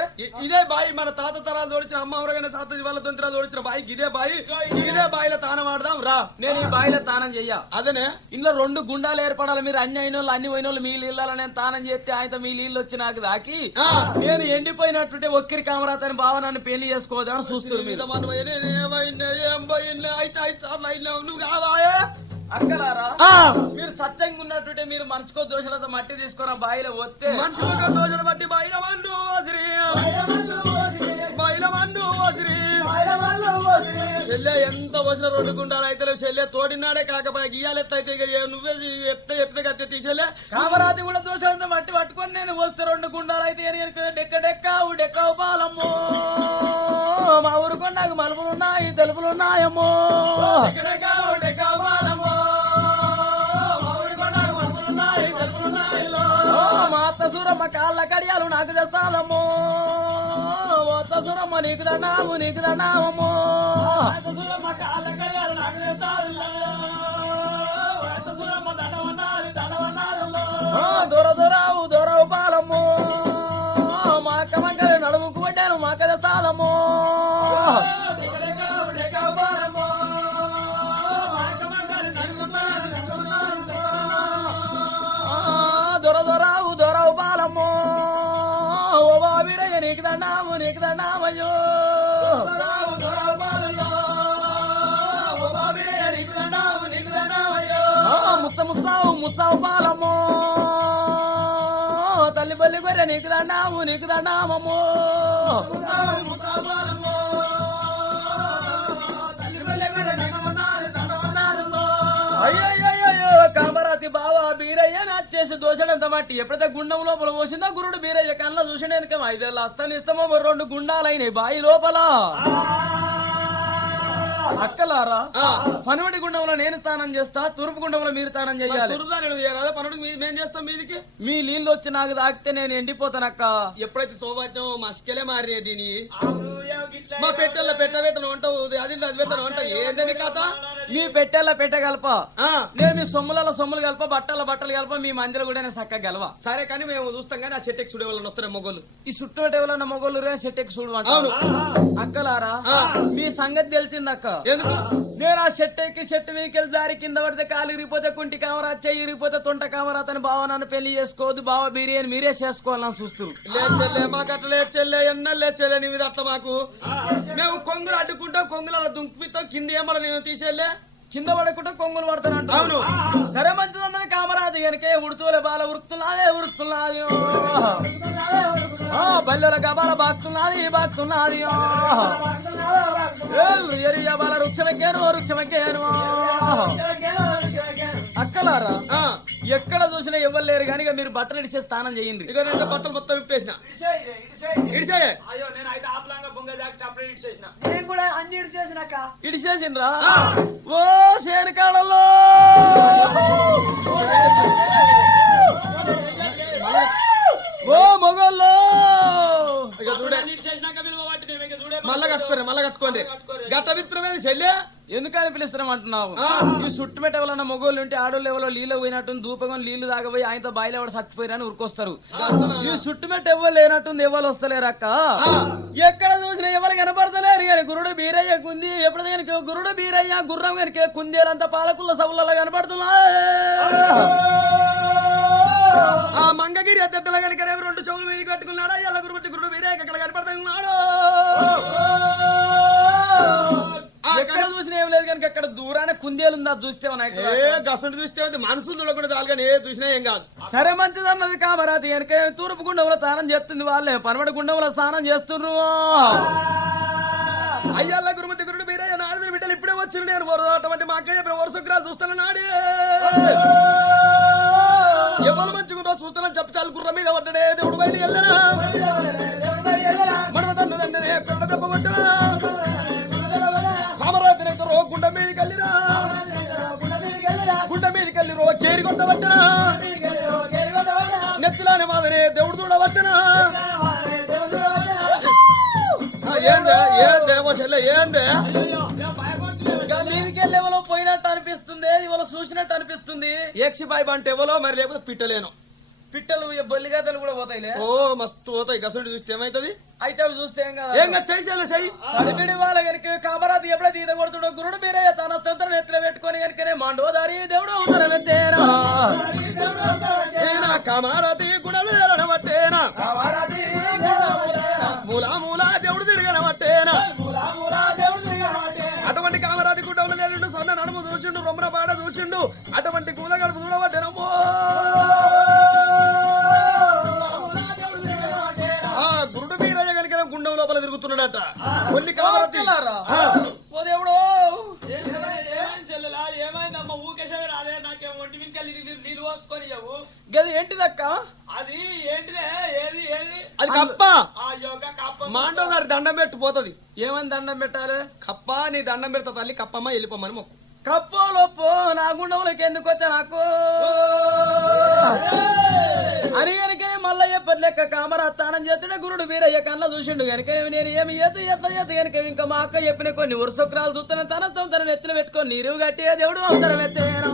ఇదే బాయి మన తాత తరాలు తోడిచిన అమ్మ ఎవరికైనా సాత వాళ్ళ తొంతరాలు తోడిచిన బాయి ఇదే బాయిలో తానం ఆడదాం రా నేను ఈ బాయిలో తానం చెయ్య అదనే ఇంట్లో 2 గుండాలు ఏర్పడాలి మీరు అన్ని అయిన వాళ్ళు అన్ని పోయిన వాళ్ళు మీ నీళ్ళలో నేను తానం చేస్తే ఆయన మీ నీళ్ళు వచ్చి నాకు దాకి నేను ఎండిపోయినట్టుంటే ఒక్కరి కామరాతని బావ నన్ను పెళ్లి చేసుకోవద్దని చూస్తారు మీరు నువ్వు కావాయే అక్కలారా ఆ మీరు సత్యంగా ఉన్నట్టుంటే మీరు మనసుకో దోషలతో మట్టి తీసుకొని ఆ బావిలో వస్తే మంచి ఒక దోషణ బట్టి బయలవన్ను వదిరి బయలవన్ను వదిరి చెల్లె ఎంత వచ్చిన 2 గుండాలు అయితే చెల్లె తోడినాడే కాకపోతే గీయాలెట్టయితే ఇక నువ్వే ఎప్పితే కట్టే తీసేలే కామరాతి కూడా దోషలంతా మట్టి పట్టుకొని నేను వస్తే 2 గుండాలు అయితే డెక్కవు డెక్కవు పాలమ్మో మా ఊరుకొని నాకు మలుపులున్నాయి తెలుపులున్నాయమ్మో మా అత్త సూరమ్మ కాళ్ళ కడియాలు నాకు తెస్తాలమ్మో అత్త సూరమ్మ నీకు దండామమ్మో దొరవు పాలమ్మో మా అక్క మంగళ నడుముకు పడ్డాను మా అక్క తెస్తాలమ్మో దొరవు పాలమ్మో ఓ బాబీరయ్య నీకు దండామయ్యో ముత్తావు పాలమ్మో తల్లి బల్లి గొర్రె నీకు దండామమ్మో అయ్యో కామరాతి బావా బీరయ్య నాచేసి దోషడంత మట్టి ఎప్పుడైతే గుండం లోపల పోసిందో గురుడు బీరయ్య కళ్ళ చూసినందుకే 5 ఏళ్ళ అస్తనిస్తామో 2 గుండాలైనాయి బాయి లోపల అక్కలారా పనుడి గుండంలో నేను స్నానం చేస్తా తూర్పు గుండంలో మీరు స్నానం చేయాలి పనుడు మేం చేస్తాం మీదికి మీ నీళ్ళు వచ్చి నాకు తాకితే నేను ఎండిపోతానక్క ఎప్పుడైతే సోబాచో మస్కెలే మారే దీని మా పెట్టను ఉంటావు అది పెట్టను ఉంటావు ఏందని కథ మీ పెట్టెల్లా పెట్టగలప నేను మీ సొమ్ములు కలప బట్టలు కలప మీ మందిర కూడా నేను చక్కగా గెలవ సరే కానీ మేము చూస్తాం కానీ ఆ చెట్టుకి చూడే వాళ్ళని వస్తారు మొగోళ్ళు ఈ చుట్టూ ఎవరన్నా మొగోళ్ళు రే చెట్టుకి చూడు అక్కలారా మీ సంగతి తెలిసింది అక్క నేను ఆ చెట్టు మీదకెళ్ళి జారి కింద పడితే కాలు ఇరిగిపోతే కుంటి కామరా చెయ్యి ఇరిగిపోతే తొంట కామరా అని బావ నన్ను పెళ్లి చేసుకోవద్దు బావ బిర్యానీ మీరే చేసుకోవాలని చూస్తున్నారు మాకు అట్లా లేచెల్లే ఎన్నలే చెల్లె నీ మీద అట్లా మాకు మేము కొంగులు అడ్డుకుంటాం కొంగులు అలా దుంకుతాం కింద ఏమన్నా నేను తీసేళ్ళే కింద పడకుండా కొంగులు పడతానంట అవును సరే మంచిదన్నది కామరాది కనుక ఉడుతూలే బాల ఉరుకుతున్నది బల్లెల గబాల బాక్కున్నది బాల వృక్షమెక్కాను అక్కలారా ఎక్కడ చూసినా ఎవరు లేరు కానీ మీరు బట్టలు ఇడిసే స్నానం చేయండి ఇక నేను బట్టలు మొత్తం విప్పేసిన ఇడిసేసిండ్రా ఓ శేరికాడల్లో ఓ మొగల్లో మళ్ళా కట్టుకోండి గట్ట విత్రమేది చెల్లె ఎందుకని పిలుస్తామంటున్నావు ఈ చుట్టుమెట్ట ఎవరన్నా మొగోళ్ళు ఉంటే ఆడోళ్ళు ఎవరో నీళ్ళు పోయినట్టు దూపకొని నీళ్లు తాగబోయి ఆయనతో బాయిలో ఎవరు చచ్చిపోయారని ఉరికొస్తారు ఈ చుట్టుమెట్ట ఎవరు లేనట్టుంది ఎవరు వస్తలేరు అక్క ఎక్కడ చూసినా ఎవరు కనపడతలేరు కానీ గురుడు బీరయ్య కుంది ఎప్పుడు కనుక గురుడు బీరయ్య గుర్రం కనుక కుందేలంతా పాలకుల సభలలో కనపడుతున్నా ఆ మంగగిరి అద్దెట్టల కనుక 2 చెవులు మీదకి పెట్టుకున్నాడా ఎల్ల గురుబట్టి గురుడు బీరయ్య అక్కడ కనపడుతున్నాడు ఎక్కడ చూసినా ఏం లేదు కనుక అక్కడ దూరాన కుందేలుందా చూస్తే గసంటు చూస్తే మనసులు చూడకుండా చాలుగానే చూసినా ఏం కాదు సరే మంచిది అన్నది కామరాతి కనుక తూర్పు గుండంలో స్నానం చేస్తుంది వాళ్ళే పనమడి గుండంలో స్నానం చేస్తున్నారు అయ్యల్ల గురుమతి గురుడు బీరయ్య నారదుని బిడ్డలు ఇప్పుడే వచ్చి నేను అటువంటి మా అక్కయ్య వరుసగ్రాలు చూస్తాను నాడే ఎవరు మంచిగా చూస్తానని చెప్పి చాలు గుర్రం మీద పడ్డాడే దేవుడు బయలు వెళ్ళనా మన తండ్రి దెబ్బ కొట్టనా కామరాజు గుండ మీదకి వెళ్ళిరా కేరి కొట్టవచ్చనా నెత్తులాని మాదనే దేవుడు చూడవచ్చనా ఏందేమో చెల్లె ఏందే మీదికెళ్ళి ఎవరో పోయినట్టు అనిపిస్తుంది ఇవాళ చూసినట్టు అనిపిస్తుంది ఏక్షిబాయి అంటే ఎవరో మరి లేకపోతే పిట్టలేను పిట్టలు బొల్లిగతలు కూడా పోతాయిలే ఓ మస్తు పోతాయి గసండి చూస్తే ఏమైతుంది అయితే అవి చూస్తే ఏం కదా ఏం చేసేయాలి చెయ్యి తడిపిడి వాళ్ళ కనుక కామరాతి ఎప్పుడైతే ఈత కొడుతుండో గురుడు మీరే తన తంత్రం ఎత్తులో పెట్టుకొని కనుకనే మండోదారి దేవుడు ఉత్తరం ఎత్తేనా కామరాతి గుణలు ఎలనబట్టేనా మూలా దేవుడు తిరగనబట్టేనా అటువంటి కామరాతి గుడ్డలు లేడు సన్న నడుము చూసిండు రొమ్మన పాడ చూసిండు ఓ దేవుడో చెల్లెలా ఏమైందమ్మా ఊకేసేది రాలే నాకేం ఒంటి మింకా నీళ్ళు పోసుకొని ఇవ్వవు గది ఏంటిదక్క అది ఏంటిదే ఏది ఏది అది కప్ప ఆ యోగ కప్ప మాండో గారి దండం పెట్టు పోతది ఏమని దండం పెట్టాలి కప్ప నీ దండం పెడతా తల్లి కప్పమ్మ వెళ్ళిపోమని మొక్కు కప్పో లోపో నా గుండవులకి ఎందుకు వచ్చా నాకు అని కనుకనే మళ్ళీ ఎప్పటి లెక్క కామరా తానం చేస్తుండే గురుడు వీరయ్య కళ్ళ చూసిండు కనుక నేను ఏమి ఎట్లా చేత కనుక ఇంకా మా అక్క చెప్పిన కొన్ని వరుసక్రాలు చూస్తున్న తన ఎత్తులు పెట్టుకొని నీరు గట్టిగా దేవుడు అవసరం ఎత్తేనా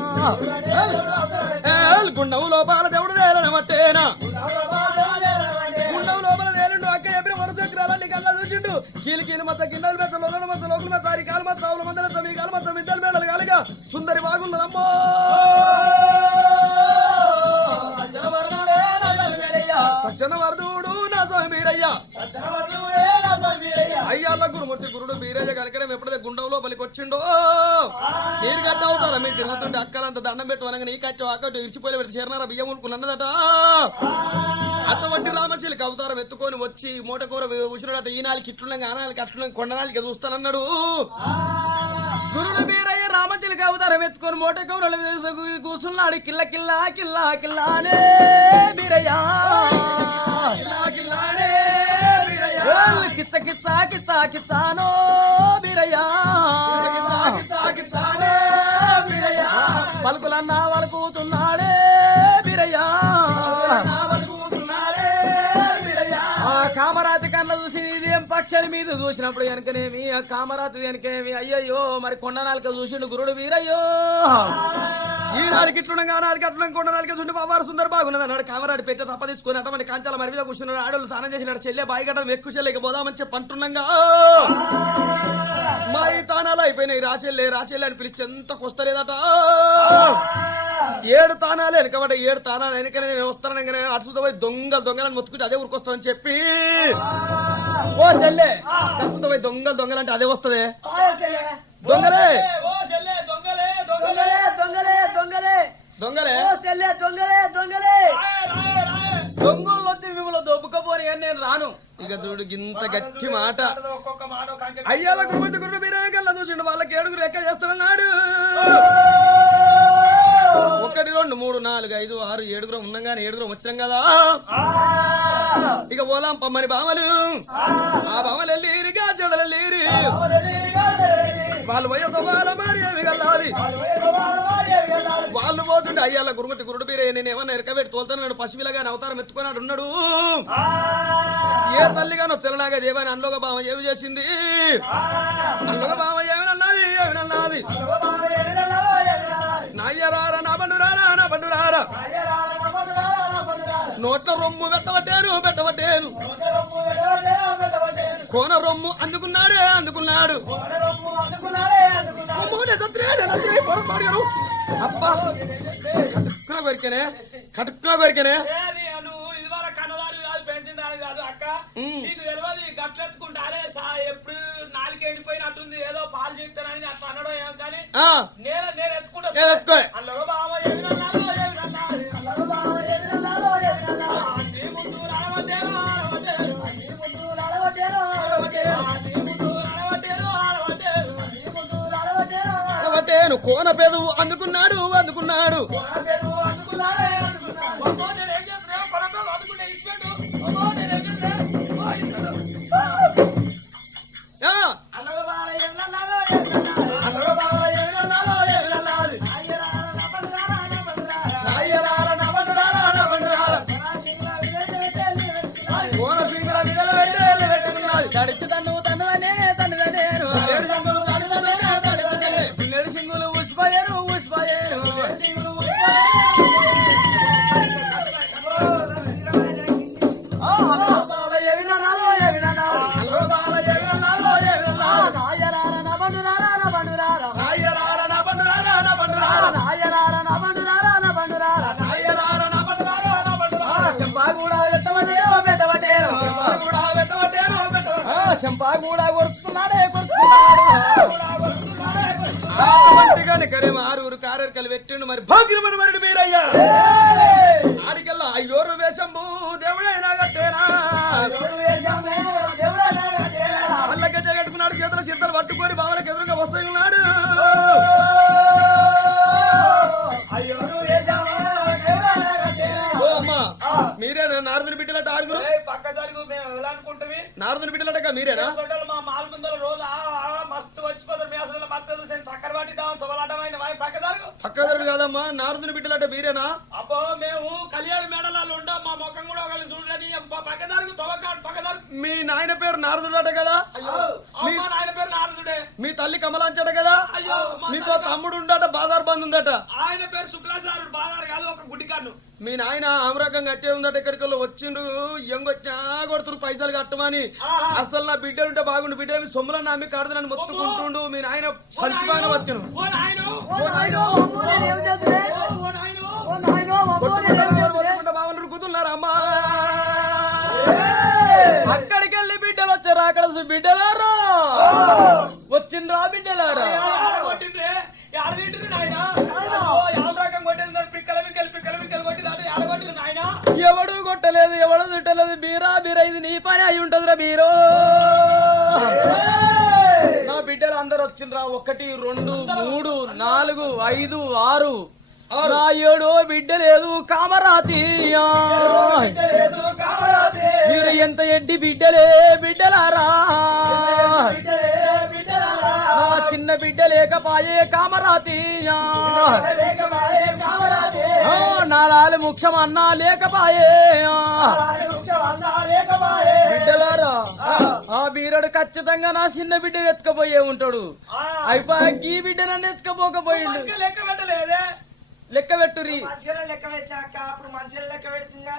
గుండవు లోపాల దేవుడు వేలనమట్టేనా గుండవు లోపల వేలుండు అక్క చెప్పిన వరుసక్రాలన్నీ కళ్ళ చూసిండు కీలు మత గిన్నెలు మెత్త లోగల మత లోకుల మత అరికాల మత ఆవుల మందల తమిగాల మత మిద్దలు మేడలు కాలిగా సుందరి బాగున్నదమ్మో సజ్జనవర్ధుడు నా స్వామి వీరయ్య అయ్యాల గురుమూర్తి గురుడు వీరయ్య కనుక ఎప్పుడైతే గుండంలో పలికి వచ్చిండో నీరు గట్ట అవుతారా మీరు తిరుగుతుంటే అక్కలంత దండం పెట్టు నీ కట్టో అక్కడు ఇరిచిపోయి పెడితే చేరినారా బియ్యం ఉనుకున్నదట అటువంటి రామశీలికి అవతారం ఎత్తుకొని వచ్చి మూట కూర ఉసిరడట ఈ నాలుగు ఇట్లుండగా ఆ నాలుగు అట్లుండగా కొండనాలికి చూస్తానన్నాడు గురుడు వీరయ్య రామశీలికి అవతారం ఎత్తుకొని మూట కూరలు కూర్చున్నాడు కిల్ల కిల్లా కిల్లా కిల్లానే వీరయ్యా కిస్స కిస్సా కిస్సా కిస్సానో వీరయ్యా పలుకులన్నా వలుకుతున్నాడే వీరయ్యా కామరాతి కళ్ళ చూసి ఇదేం పక్షాల మీద చూసినప్పుడు వెనకనేమి ఆ కామరాతి వెనకేమి అయ్యయ్యో మరి కొండ నాలుక చూసిండు గురుడు వీరయ్యో ఈ నాలుగు ఇట్లుండగా నాలుగు అట్లా కొండ నాలుగు చూసి బాబారు సుందర బాగున్నది అన్నాడు కామరాటి పెట్టే తప్ప తీసుకుని అటువంటి కంచాల మరి మీద కూర్చున్నాడు ఆడోళ్ళు స్నానం చేసినాడు చెల్లె బాయి గడ్డ ఎక్కువ చెల్లెకి పోదామని చెప్పి అంటుండగా మా ఈ తానాలు అయిపోయినాయి రాసేళ్ళే అని పిలిస్తే ఎంత కొస్తలేదట 7 తానాలు వెనకబడ్డ 7 తానాలు వెనకనే నేను వస్తానగానే అటుసుతో పోయి దొంగలని మొత్తుకుంటే అదే ఊరికొస్తానని చెప్పి ఓ చెల్లె అటుసుతో పోయి దొంగలంటే అదే వస్తదే దొంగలే దొంగలు వచ్చి మిమ్మల్ని దొబ్బుకపోని అని నేను రాను ఇక చూడు ఇంత గట్టి మాట అయ్యాల గురుమతి గురుడు వీరయ్య చూసిండు వాళ్ళకి 7 లెక్క చేస్తున్నాడు 1 2 3 4 5 6 7 ఉన్నాగానే 7 వచ్చినాం కదా ఇక పోలాం పమ్మని బామలు ఆ బామలు వెళ్ళిరిగా చెడలెళ్ళిరి వాళ్ళు వయసు వాళ్ళ మరి వెళ్ళాలి వాళ్ళు పోతుండే అయ్యాల గురుమతి గురుడు వీరయ్య నేను ఏమన్నా ఎరకబెట్టి తోలుతున్నాడు పసిపిల్లగాని అవతారం ఎత్తుకున్నాడు ఉన్నాడు ఏ తల్లిగానో చెల్లనాగా దేవాని అన్లోక బామ ఏమి చేసింది అన్లోక బామ ఏమినన్నది నాయ్యరారా నా బండురారా నోట్ల రొమ్ము పెట్టవట్టేను కోన రొమ్ము అందుకున్నాడు అబ్బా కటుక్కున కొరికేనే కాదు అక్క నీకు తెలియదు గట్లెత్తుకుంటారే ఎప్పుడు 4 ఎండిపోయినట్టుంది ఏదో పాలు చెప్తానని అట్లా అనడం ఏం కానీ నేను ఎత్తుకుంటా అల్లో బావ కోన పెదవు అందుకున్నాడు చెంపా కూడా కొరుకుతున్నాడే ఆరుగురు కారకలు పెట్టిండు మరి భాగ్యమని మరుడు మీరయ్యా ఆడికల్లా అయ్యోరు వేషంబు దేవుడైనా కట్టేనా అల్లక జగట్టుకున్నాడు చేత పక్క జరుగు మేము ఎలా అనుకుంటామి నారదుని బిడ్డలటగా మీరేనా మా మాల్ ముందర రోజు మస్తు వచ్చిపోతారు మీ అసలు మస్తు చక్కెర పట్టిద్దాం తొగలాటమైన పక్క జరుగు పక్క జరుగు కాదమ్మా నారదుని బిడ్డలట మీరేనా అబ్బో మేము కళ్యాణ మేడలాలు ఉంటాం మా ముఖం కూడా ఒకళ్ళు చూడని పక్క జరుగు తొగకాడు పక్క జరుగు మీ నాయన పేరు నారదుడట కదా ఆయన పేరు నారదుడే మీ తల్లి కమలాంచట కదా అయ్యో మీకో తమ్ముడు ఉండట బాదార్ బంద్ ఉందట ఆయన పేరు శుక్లాచారుడు బాగారు కాదు ఒక గుడ్డికాను మీ నాయన ఆమరకం కట్టే ఉందట ఎక్కడికి వచ్చిండ్రు ఎంగొచ్చా కొడుతురు పైసలు కట్టమని అసలు నా బిడ్డలుంటే బాగుండు బిడ్డ సొమ్ములను నమ్మి కాడుదని మొత్తుకుంటుండు మీ నాయన సంచిపోయిన వచ్చాను బావలు కూతున్నారా అమ్మా అక్కడికి వెళ్ళి బిడ్డలు వచ్చారు అక్కడ బిడ్డలారా వచ్చిండ్రా బిడ్డలారా ఎవడు కొట్టలేదు ఎవడు చుట్టలేదు బీరా బీరా ఇది నీ పని అయి ఉంటదిరా బీరో నా బిడ్డలు అందరు వచ్చిండ్రా 1 2 3 4 5 6 నా 7 బిడ్డ లేదు కామరాతి మీరు ఎంత ఎడ్డి బిడ్డలే బిడ్డలారా నా చిన్న బిడ్డ లేకపాయే కామరాతి నాలాలు ముఖ్యం అన్నా లేకపాయే బిడ్డలారా ఆ బీరడు ఖచ్చితంగా నా చిన్న బిడ్డ ఎత్తుకపోయే ఉంటాడు అయిపోయా ఈ బిడ్డ నన్ను ఎత్తుకపోకపోయిండు లెక్క పెట్టురి లెక్క పెట్టినాక అప్పుడు మంచిగా లెక్క పెడుతుందా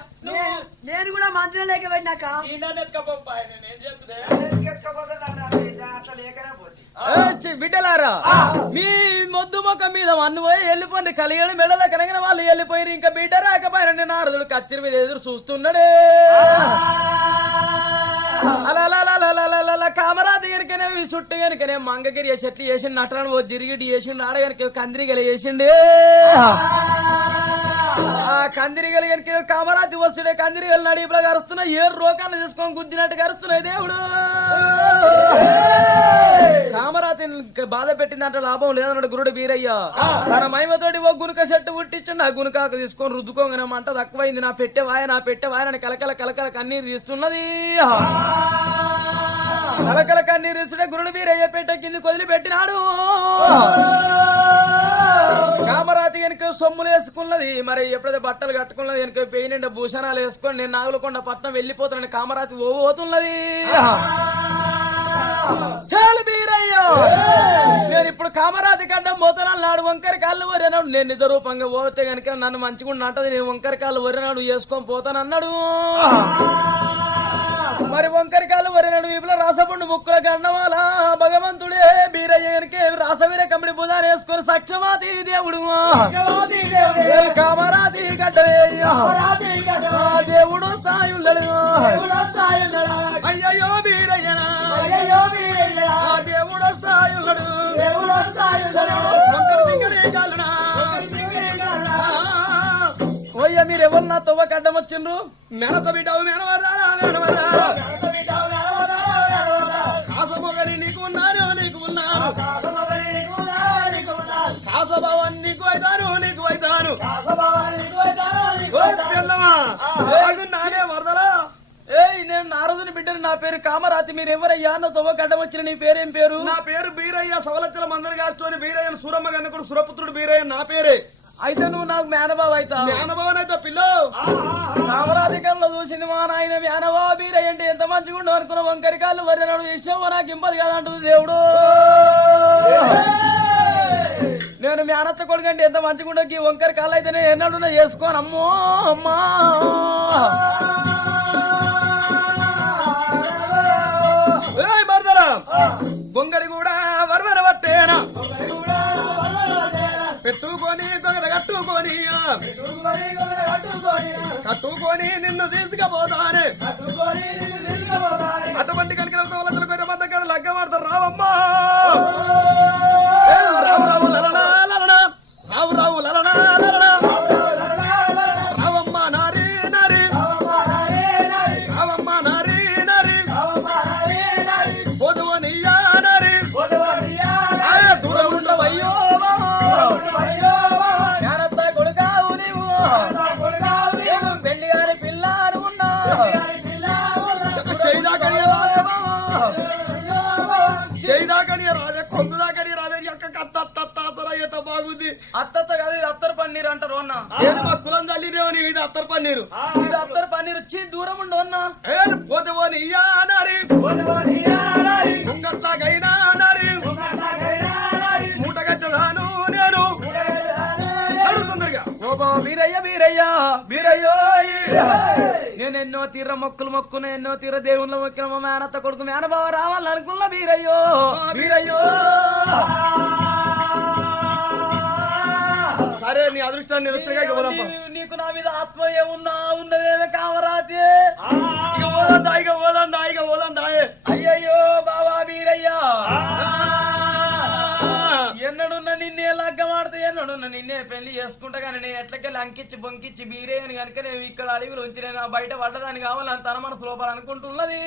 నేను కూడా మంచిగా లెక్క పెట్టినాక అట్లా లేకనే పోతే బిడ్డలారా మీ మొద్దు మొక్క మీద మన్ను పోయి వెళ్ళిపోయింది కలిగడు మెడల కనగిన వాళ్ళు వెళ్ళిపోయి ఇంకా బిడ్డ రాకపోయినా నారదుడు కత్తిరి మీద ఎదురు చూస్తున్నాడే అలా కామరాజు గనుకనే చుట్టు గనుకనే మంగగిరి చెట్లు వేసి నటలను ఓ జిరిగిటి వేసిండు ఆడ గనుక కందిరిగల వేసిండే ఆ కందిరిగలు గనుక కామరాజు వస్తుడే కందిరిగలు నడిపులా కరుస్తున్నా ఏ రోగాన్ని తీసుకొని గుద్దినట్టు కరుస్తున్నాయి దేవుడు కామరాజు బాధ పెట్టిందంటే లాభం లేదన్నాడు గురుడు బీరయ్య తన మహిమతోటి ఓ గునుక చెట్టు పుట్టించండి ఆ గునుకాకు తీసుకొని రుద్దుకోగానే మంట తక్కువైంది నా పెట్టే వాయన కలకల కలకల కన్నీరు తీస్తున్నది కలకల కన్నీరు తీస్తుంటే గురుడు బీరయ్య పెట్టే కింది కొదిలి పెట్టినాడు కామరాతి కనుక సొమ్ములు వేసుకున్నది మరి ఎప్పుడైతే బట్టలు కట్టుకున్నది కనుక పెయి నిండా భూషణాలు వేసుకొని నేను నాగులకొండ పట్నం వెళ్ళిపోతానని కామరాతి ఓతున్నది చాలు బీరయ్యో నేను ఇప్పుడు కామరాతి గడ్డ మోతనాలు నాడు వంకర కాళ్ళు వరినాడు నేను నిజ రూపంగా పోతే గనుక నన్ను మంచిగా అంటది నేను వంకర కాళ్ళు వరినాడు వేసుకొని పోతానన్నాడు మరి వంకర కాళ్ళు వరినాడు వీపులో రాసపండు ముక్కుల గండమాల భగవంతుడే బీరయ్య గనుక రాసవీర కమిడి బుధాన్ని వేసుకొని సక్షమాతి దేవుడు కామరాతి గడ్డ దేవుడు సాయుండడు అయ్యయ్యో బీరయ్యనా దేవుడు సాయుడు ఓయ్య మీరు ఎవరు నా తవ్వ కడ్డం వచ్చిండ్రు మేనత బిడ్డవు కాసమొగని నీకు ఉన్నారు కాసభావాన్ని నీకు అవుతాను నానే వరదలా ఏయ్ నేను నారదుని బిడ్డని నా పేరు కామరాతి మీరు ఎవరయ్యా నా తవ్వ గడ్డం వచ్చిన నీ పేరేం పేరు నా పేరు బీరయ్య సవలచ్చల మందరి గాస్తోని బీరయ్య సూరమ్మ గన్నకుడు సురపుత్రుడు బీరయ్య నా పేరే అయితే నువ్వు నాకు మేనబాబు అవుతా మేనబాబు అయితే పిల్ల కామరాతి కళ్ళలో చూసింది మా నాయన మేనబాబు బీరయ్య అంటే ఎంత మంచిగా ఉండవు అనుకున్న వంకరి కాళ్ళు వరినాడు విషయం నాకు ఇంపది కాదంటుంది దేవుడు నేను మేనచ్చ కొడుకంటే ఎంత మంచిగా ఉండవు వంకరి కాళ్ళు అయితే నేను ఎన్నడూ చేసుకోను అమ్మో అమ్మా గొంగడి కూడా వరవర పట్టేనా పెట్టుకొని కట్టుకొని నిన్ను తీసుకుపోతానే అటువంటి కలిగిన లగ్గమాడతారు రావమ్మా రావు లలనా లలనా రావు లలనా లలనా రావమ్మ నారీ నారీ రావమ్మ నారీ నారీ పొదువనియా నారీ దూరం ఉండవయ్యో కొడుకావు నీవు పెళ్లి గారి పిల్లారు ఉన్నా అంటారు అన్న ఏది మా కులం చల్లినేమో నీ ఇది అత్తరు పన్నీరు ఇది అత్తరు పన్నీరు వచ్చి దూరం ఉండవు అన్న ఏది పోతే పోని ఇయ్యా నారి ఉంగసాగైనా నారి మూట కట్టదాను నేను అడుగుతుందరుగా ఓబో వీరయ్య వీరయ్య వీరయ్యో నేను ఎన్నో తీర మొక్కులు మొక్కున ఎన్నో తీర దేవుళ్ళ మొక్కిన మా మేనత్త కొడుకు మేనబావ రావాలనుకున్న వీరయ్యో వీరయ్యో సరే నీ అదృష్టాన్ని నిరుస్తగా పోదాం నీకు నా మీద ఆత్మ ఏమున్నా ఉన్నదేమే కామరాతి ఇక పోదాం దాయే అయ్యయ్యో బావా వీరయ్యా ఎన్నడున్న నిన్నే లగ్గమాడితే ఎన్నడున్న నిన్నే పెళ్లి చేసుకుంటా కానీ నేను ఎట్లకెళ్ళి అంకిచ్చి బొంకిచ్చి బీరే అని కనుక నేను ఇక్కడ అడవిలో ఉంచి నేను బయట పడ్డదాన్ని కావాలని తన మనసు లోపల అనుకుంటున్నది